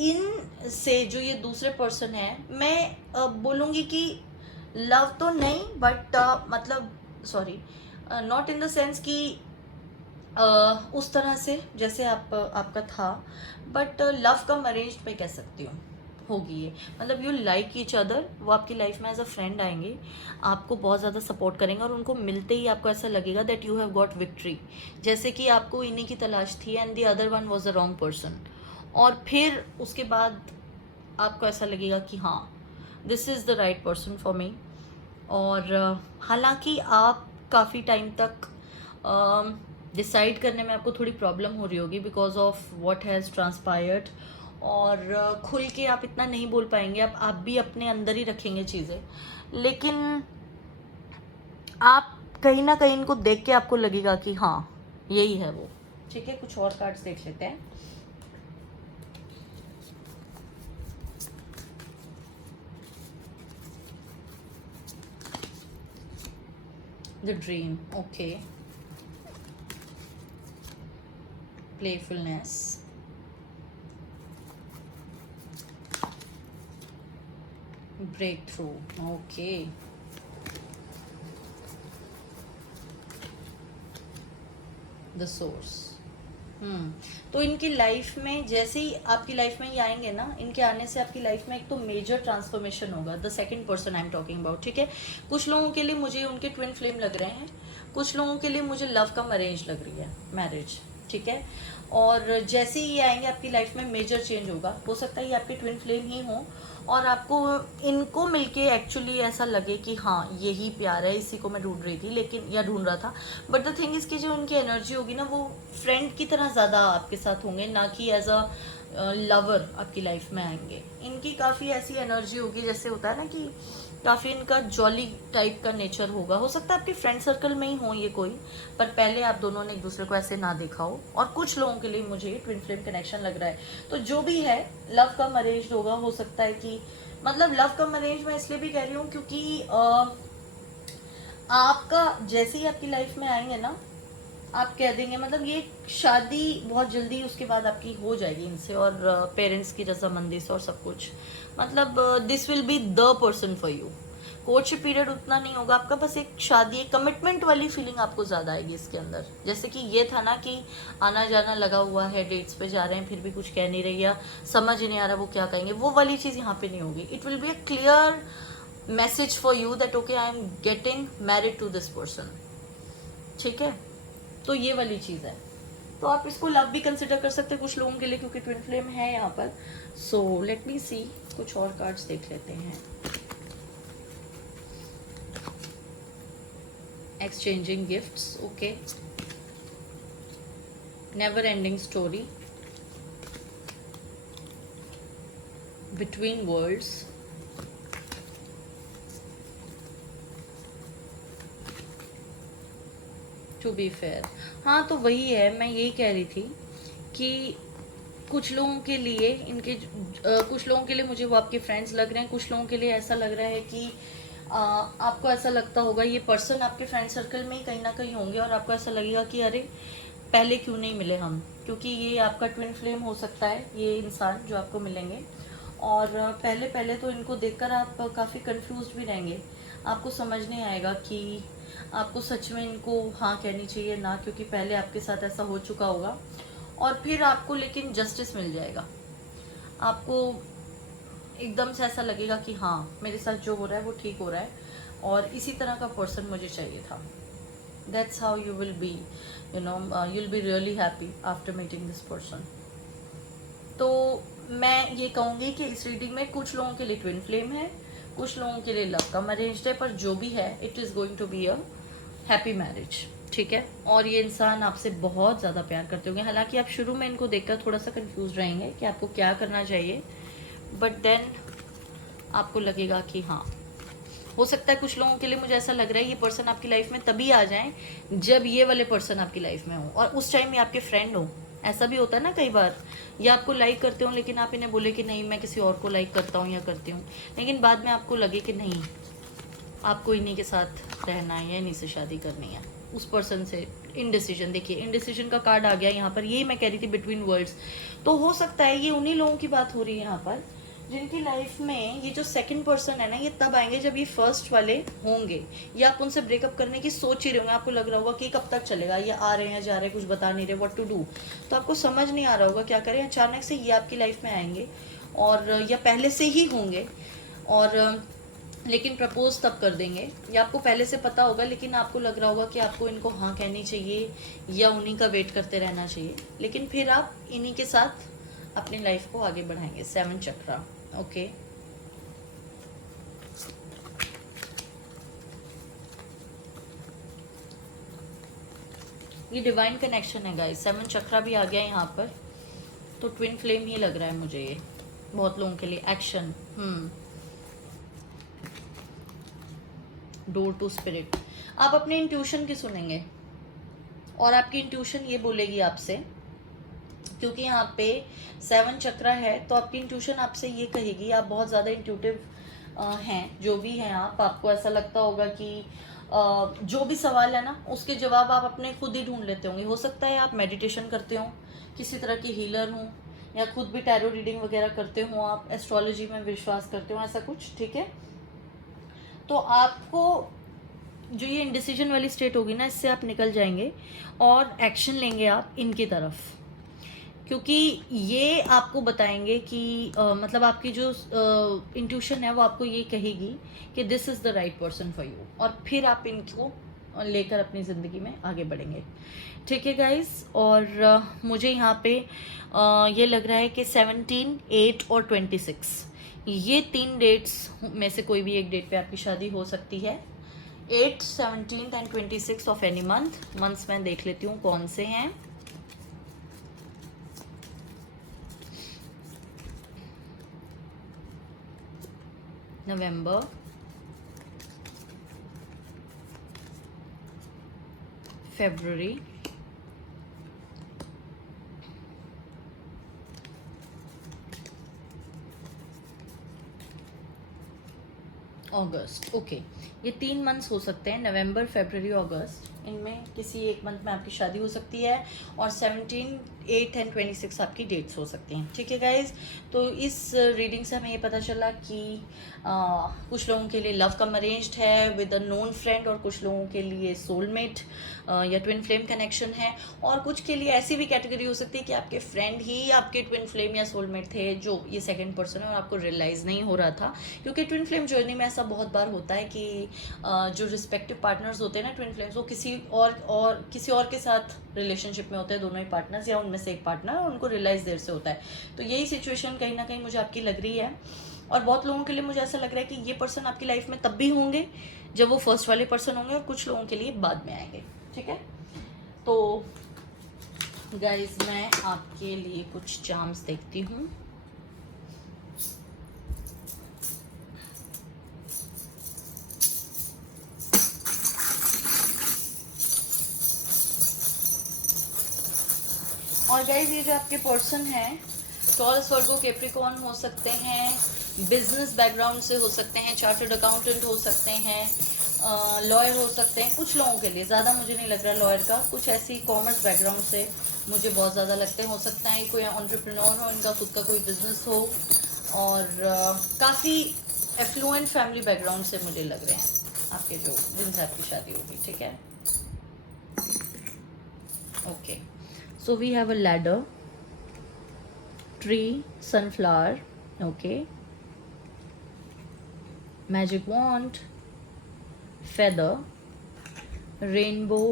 इन से जो ये दूसरे पर्सन है, मैं बोलूँगी कि लव तो नहीं, बट मतलब sorry, not in the sense कि उस तरह से जैसे आपका था, बट लव कम अरेंज पे कह सकती हूँ, होगी ये। मतलब यू लाइक ईच अदर, वो आपकी लाइफ में एज अ फ्रेंड आएंगे, आपको बहुत ज़्यादा सपोर्ट करेंगे, और उनको मिलते ही आपको ऐसा लगेगा that you have got victory, जैसे कि आपको इन्हीं की तलाश थी and the other one was the wrong person. और फिर उसके बाद आपको ऐसा लगेगा कि हाँ, this is the right person for me. और हालांकि आप काफ़ी टाइम तक डिसाइड करने में आपको थोड़ी प्रॉब्लम हो रही होगी because of what has transpired, और खुल के आप इतना नहीं बोल पाएंगे, आप भी अपने अंदर ही रखेंगे चीज़ें, लेकिन आप कहीं ना कहीं इनको देख के आपको लगेगा कि हाँ यही है वो। ठीक है, कुछ और कार्ड्स देख लेते हैं। The dream, okay. Playfulness, breakthrough, okay. The source, तो इनकी लाइफ में जैसे ही आपकी लाइफ में ये आएंगे ना, इनके आने से आपकी लाइफ में एक तो मेजर ट्रांसफॉर्मेशन होगा। The second person I am talking about, ठीक है। कुछ लोगों के लिए मुझे उनके ट्विन फ्लेम लग रहे हैं, कुछ लोगों के लिए मुझे लव कम अरेंज लग रही है, मैरिज, ठीक है। और जैसे ही ये आएंगे आपकी लाइफ में मेजर चेंज होगा। हो सकता है ये आपके ट्विन फ्लेम ही हो और आपको इनको मिलके एक्चुअली ऐसा लगे कि हाँ यही प्यार है, इसी को मैं ढूंढ रही थी, लेकिन या ढूंढ रहा था। बट द थिंग इज़ कि जो उनकी एनर्जी होगी ना, वो फ्रेंड की तरह ज़्यादा आपके साथ होंगे, ना कि एज अ लवर आपकी लाइफ में आएंगे। इनकी काफ़ी ऐसी एनर्जी होगी, जैसे होता है ना कि काफ़ी इनका जॉली टाइप का नेचर होगा। हो सकता है आपके फ्रेंड सर्कल में ही हो ये कोई, पर पहले आप दोनों ने एक दूसरे को ऐसे ना देखा हो। और कुछ लोगों के लिए मुझे ट्विन फ्लेम कनेक्शन लग रहा है। तो जो भी है, लव कम अरेंज होगा। हो सकता है कि मतलब लव कम अरेंज मैं इसलिए भी कह रही हूँ क्योंकि आपका जैसे ही आपकी लाइफ में आएंगे ना, आप कह देंगे मतलब ये शादी बहुत जल्दी उसके बाद आपकी हो जाएगी इनसे, और पेरेंट्स की रजामंदी से और सब कुछ। मतलब this will be the person for you. Courtship period उतना नहीं होगा आपका, बस एक शादी, एक कमिटमेंट वाली फीलिंग आपको ज़्यादा आएगी इसके अंदर। जैसे कि ये था ना कि आना जाना लगा हुआ है, डेट्स पे जा रहे हैं, फिर भी कुछ कह नहीं रही, या समझ नहीं आ रहा वो क्या कहेंगे, वो वाली चीज़ यहाँ पे नहीं होगी। It will be a clear message for you that okay I am getting married to this person, ठीक है। तो ये वाली चीज़ है। तो आप इसको लव भी कंसिडर कर सकते हैं कुछ लोगों के लिए, क्योंकि ट्विन फ्लेम है यहाँ पर। सो लेट मी सी, कुछ और कार्ड्स देख लेते हैं। Exchanging gifts, okay. Never ending story, between worlds, to be fair. हाँ, तो वही है, मैं यही कह रही थी कि कुछ लोगों के लिए इनके कुछ लोगों के लिए मुझे वो आपके फ्रेंड्स लग रहे हैं, कुछ लोगों के लिए ऐसा लग रहा है कि आपको ऐसा लगता होगा ये पर्सन आपके फ्रेंड सर्कल में ही कहीं ना कहीं होंगे, और आपको ऐसा लगेगा कि अरे पहले क्यों नहीं मिले हम, क्योंकि ये आपका ट्विन फ्लेम हो सकता है, ये इंसान जो आपको मिलेंगे। और पहले पहले तो इनको देखकर आप काफ़ी कंफ्यूज भी रहेंगे। आपको समझ नहीं आएगा कि आपको सच में इनको हाँ कहनी चाहिए ना, क्योंकि पहले आपके साथ ऐसा हो चुका होगा। और फिर आपको लेकिन जस्टिस मिल जाएगा। आपको एकदम से ऐसा लगेगा कि हाँ मेरे साथ जो हो रहा है वो ठीक हो रहा है, और इसी तरह का पर्सन मुझे चाहिए था। That's how you will B, you know, you will be really happy after meeting this person. तो मैं ये कहूँगी कि इस रीडिंग में कुछ लोगों के लिए ट्विन फ्लेम है, कुछ लोगों के लिए लव कम अरेंज्ड है, पर जो भी है it is going to be a happy marriage, ठीक है। और ये इंसान आपसे बहुत ज़्यादा प्यार करते होंगे। हालांकि आप शुरू में इनको देखकर थोड़ा सा कंफ्यूज रहेंगे कि आपको क्या करना चाहिए, बट देन आपको लगेगा कि हाँ। हो सकता है कुछ लोगों के लिए मुझे ऐसा लग रहा है ये पर्सन आपकी लाइफ में तभी आ जाएं जब ये वाले पर्सन आपकी लाइफ में हो, और उस टाइम ये आपके फ्रेंड हो। ऐसा भी होता है ना कई बार, या आपको लाइक करते हो लेकिन आप इन्हें बोले कि नहीं मैं किसी और को लाइक करता हूँ या करती हूँ, लेकिन बाद में आपको लगे कि नहीं आपको इन्हीं के साथ रहना है या इन्हीं से शादी करनी है, उस पर्सन से। इनडिसीजन, देखिए इनडिसीजन का कार्ड आ गया यहाँ पर, यही मैं कह रही थी बिटवीन वर्ड्स। तो हो सकता है ये उन्हीं लोगों की बात हो रही है यहाँ पर जिनकी लाइफ में ये जो सेकंड पर्सन है ना, ये तब आएंगे जब ये फर्स्ट वाले होंगे, या आप उनसे ब्रेकअप करने की सोच ही रहे होंगे। आपको लग रहा होगा कि कब तक चलेगा, ये आ रहे हैं जा रहे हैं, कुछ बता नहीं रहे, व्हाट टू डू। तो आपको समझ नहीं आ रहा होगा क्या करें। अचानक से ये आपकी लाइफ में आएंगे, और या पहले से ही होंगे, और लेकिन प्रपोज तब कर देंगे, या आपको पहले से पता होगा लेकिन आपको लग रहा होगा कि आपको इनको हाँ कहनी चाहिए या उन्हीं का वेट करते रहना चाहिए, लेकिन फिर आप इन्हीं के साथ अपनी लाइफ को आगे बढ़ाएंगे। 7 चक्रा, ओके। ये डिवाइन कनेक्शन है गाइस, 7 चक्रा भी आ गया यहाँ पर। तो ट्विन फ्लेम ही लग रहा है मुझे ये बहुत लोगों के लिए। Action, door to spirit. आप अपने इंट्यूशन की सुनेंगे, और आपकी इंट्यूशन ये बोलेगी आपसे, क्योंकि यहाँ पे 7 चक्रा है, तो आपकी इंट्यूशन आपसे ये कहेगी, आप बहुत ज़्यादा इंट्यूटिव हैं, जो भी हैं आप। आपको ऐसा लगता होगा कि जो भी सवाल है ना उसके जवाब आप अपने खुद ही ढूंढ लेते होंगे। हो सकता है आप मेडिटेशन करते हो, किसी तरह की हीलर हो, या खुद भी टैरो रीडिंग वगैरह करते हो, आप एस्ट्रोलॉजी में विश्वास करते हो, ऐसा कुछ, ठीक है। तो आपको जो ये इंडिसीजन वाली स्टेट होगी ना, इससे आप निकल जाएंगे और एक्शन लेंगे आप इनकी तरफ, क्योंकि ये आपको बताएंगे कि मतलब आपकी जो इंट्यूशन है वो आपको ये कहेगी कि this is the right person for you, और फिर आप इनको लेकर अपनी ज़िंदगी में आगे बढ़ेंगे। ठीक है गाइस, और मुझे यहाँ पे ये लग रहा है कि 17, 8 और 26 ये 3 डेट्स में से कोई भी एक डेट पे आपकी शादी हो सकती है। 8, 17 एंड 26 ऑफ एनी मंथ्स मैं देख लेती हूँ कौन से हैं। नवंबर, फरवरी, अगस्त। ओके, ये 3 मंथ्स हो सकते हैं, नवंबर, फरवरी, अगस्त। इनमें किसी एक मंथ में आपकी शादी हो सकती है, और 17, 8 एंड 26 आपकी डेट्स हो सकती हैं। ठीक है गाइज, तो इस रीडिंग से हमें ये पता चला कि कुछ लोगों के लिए लव कम अरेंज्ड है विद अ नोन फ्रेंड, और कुछ लोगों के लिए सोलमेट या ट्विन फ्लेम कनेक्शन है, और कुछ के लिए ऐसी भी कैटेगरी हो सकती है कि आपके फ्रेंड ही आपके ट्विन फ्लेम या सोलमेट थे, जो ये सेकंड पर्सन है और आपको रियलाइज़ नहीं हो रहा था। क्योंकि ट्विन फ्लेम जर्नी में ऐसा बहुत बार होता है कि जो रिस्पेक्टिव पार्टनर्स होते हैं ना ट्विन फ्लेम्स, वो किसी और के साथ रिलेशनशिप में होते हैं, दोनों ही पार्टनर्स या उनमें से एक पार्टनर, और उनको रियलाइज़ देर से होता है। तो यही सिचुएशन कहीं ना कहीं मुझे आपकी लग रही है, और बहुत लोगों के लिए मुझे ऐसा लग रहा है कि ये पर्सन आपकी लाइफ में तब भी होंगे जब वो फर्स्ट वाले पर्सन होंगे, और कुछ लोगों के लिए बाद में आएंगे। ठीक है, तो गाइज मैं आपके लिए कुछ चार्म्स देखती हूँ। और गाइज ये जो आपके पर्सन हैं, टॉरस, वर्गो, कैप्रिकॉर्न हो सकते हैं, बिजनेस बैकग्राउंड से हो सकते हैं, चार्टर्ड अकाउंटेंट हो सकते हैं, लॉयर हो सकते हैं कुछ लोगों के लिए। ज़्यादा मुझे नहीं लग रहा लॉयर का, कुछ ऐसी कॉमर्स बैकग्राउंड से मुझे बहुत ज़्यादा लगते हैं। हो सकता है कोई एंटरप्रेन्योर हो, इनका खुद का कोई बिजनेस हो, और काफ़ी एफ्लुएंट फैमिली बैकग्राउंड से मुझे लग रहे हैं आपके जो जिनसे आपकी शादी होगी। ठीक है, okay, so we have a ladder, tree, sunflower, okay, magic wand, feather, rainbow,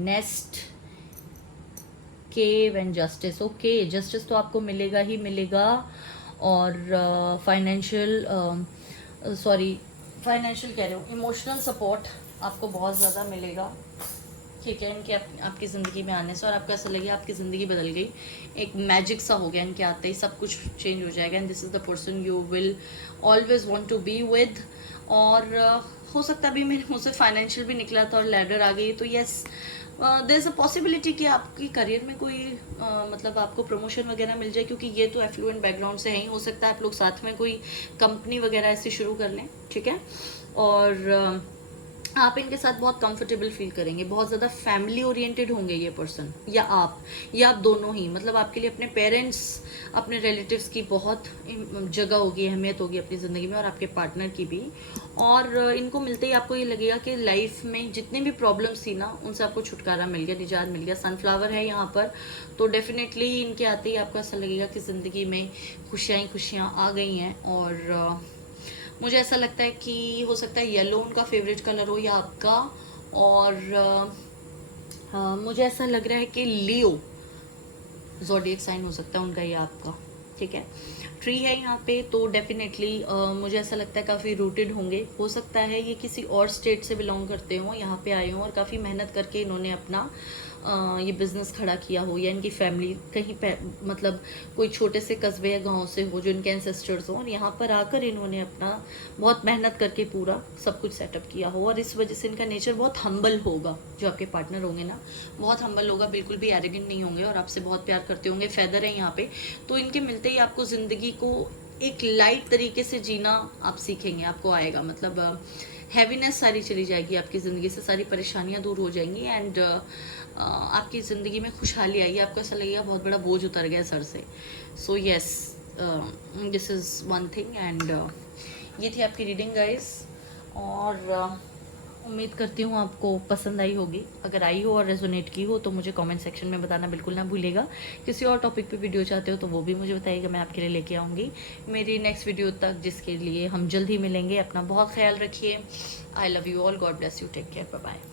nest, cave and justice। okay, justice तो आपको मिलेगा ही मिलेगा, और फाइनेंशियल कह रहे हो, इमोशनल सपोर्ट आपको बहुत ज़्यादा मिलेगा। ठीक है, इनके आपकी ज़िंदगी में आने से, और आपको ऐसा लगेगा आपकी ज़िंदगी बदल गई, एक मैजिक सा हो गया इनके आते ही, सब कुछ चेंज हो जाएगा, and this is the person you will always want to be with. और हो सकता है अभी मेरे मुँह से फाइनेंशियल भी निकला था और लैडर आ गई, तो yes there is a possibility कि आपकी करियर में कोई मतलब आपको प्रमोशन वगैरह मिल जाए, क्योंकि ये तो एफ्लुएंट बैकग्राउंड से है ही। हो सकता है आप लोग साथ में कोई कंपनी वगैरह ऐसी शुरू कर लें। ठीक है, और आप इनके साथ बहुत कंफर्टेबल फील करेंगे, बहुत ज़्यादा फैमिली ओरिएंटेड होंगे ये पर्सन, या आप दोनों ही। मतलब आपके लिए अपने पेरेंट्स, अपने रिलेटिव्स की बहुत जगह होगी, अहमियत होगी अपनी ज़िंदगी में, और आपके पार्टनर की भी। और इनको मिलते ही आपको ये लगेगा कि लाइफ में जितनी भी प्रॉब्लम्स थी ना, उनसे आपको छुटकारा मिल गया, निजात मिल गया। सनफ्लावर है यहाँ पर, तो डेफिनेटली इनके आते ही आपको ऐसा लगेगा कि ज़िंदगी में खुशियाँ आ गई हैं। और मुझे ऐसा लगता है कि हो सकता है येलो उनका फेवरेट कलर हो या आपका, और मुझे ऐसा लग रहा है कि लियो ज़ोडिएक साइन हो सकता है उनका या आपका। ठीक है, ट्री है यहाँ पे, तो डेफिनेटली मुझे ऐसा लगता है काफ़ी रूटेड होंगे। हो सकता है ये किसी और स्टेट से बिलोंग करते हों, यहाँ पे आए हों, और काफ़ी मेहनत करके इन्होंने अपना ये बिज़नेस खड़ा किया हो, या इनकी फैमिली कहीं पे मतलब कोई छोटे से कस्बे या गांव से हो जो इनके एंसेस्टर्स हों, और यहाँ पर आकर इन्होंने अपना बहुत मेहनत करके पूरा सब कुछ सेटअप किया हो। और इस वजह से इनका नेचर बहुत हम्बल होगा। जो आपके पार्टनर होंगे ना, बहुत हम्बल होगा, बिल्कुल भी एरोगेंट नहीं होंगे, और आपसे बहुत प्यार करते होंगे। फेदर है यहाँ पे, तो इनके मिलते ही आपको ज़िंदगी को एक लाइट तरीके से जीना आप सीखेंगे, आपको आएगा। मतलब हैवीनेस सारी चली जाएगी आपकी ज़िंदगी से, सारी परेशानियाँ दूर हो जाएंगी, एंड आपकी ज़िंदगी में खुशहाली आएगी। आपको ऐसा लगेगा बहुत बड़ा बोझ उतर गया सर से। So yes, this is one thing, and ये थी आपकी रीडिंग गाइस। और उम्मीद करती हूँ आपको पसंद आई होगी। अगर आई हो और रेजोनेट की हो तो मुझे कमेंट सेक्शन में बताना बिल्कुल ना भूलिएगा। किसी और टॉपिक पे वीडियो चाहते हो तो वो भी मुझे बताइएगा, मैं आपके लिए लेके आऊँगी मेरी नेक्स्ट वीडियो तक, जिसके लिए हम जल्द ही मिलेंगे। अपना बहुत ख्याल रखिए। I love you all, God bless you, take care, bye bye.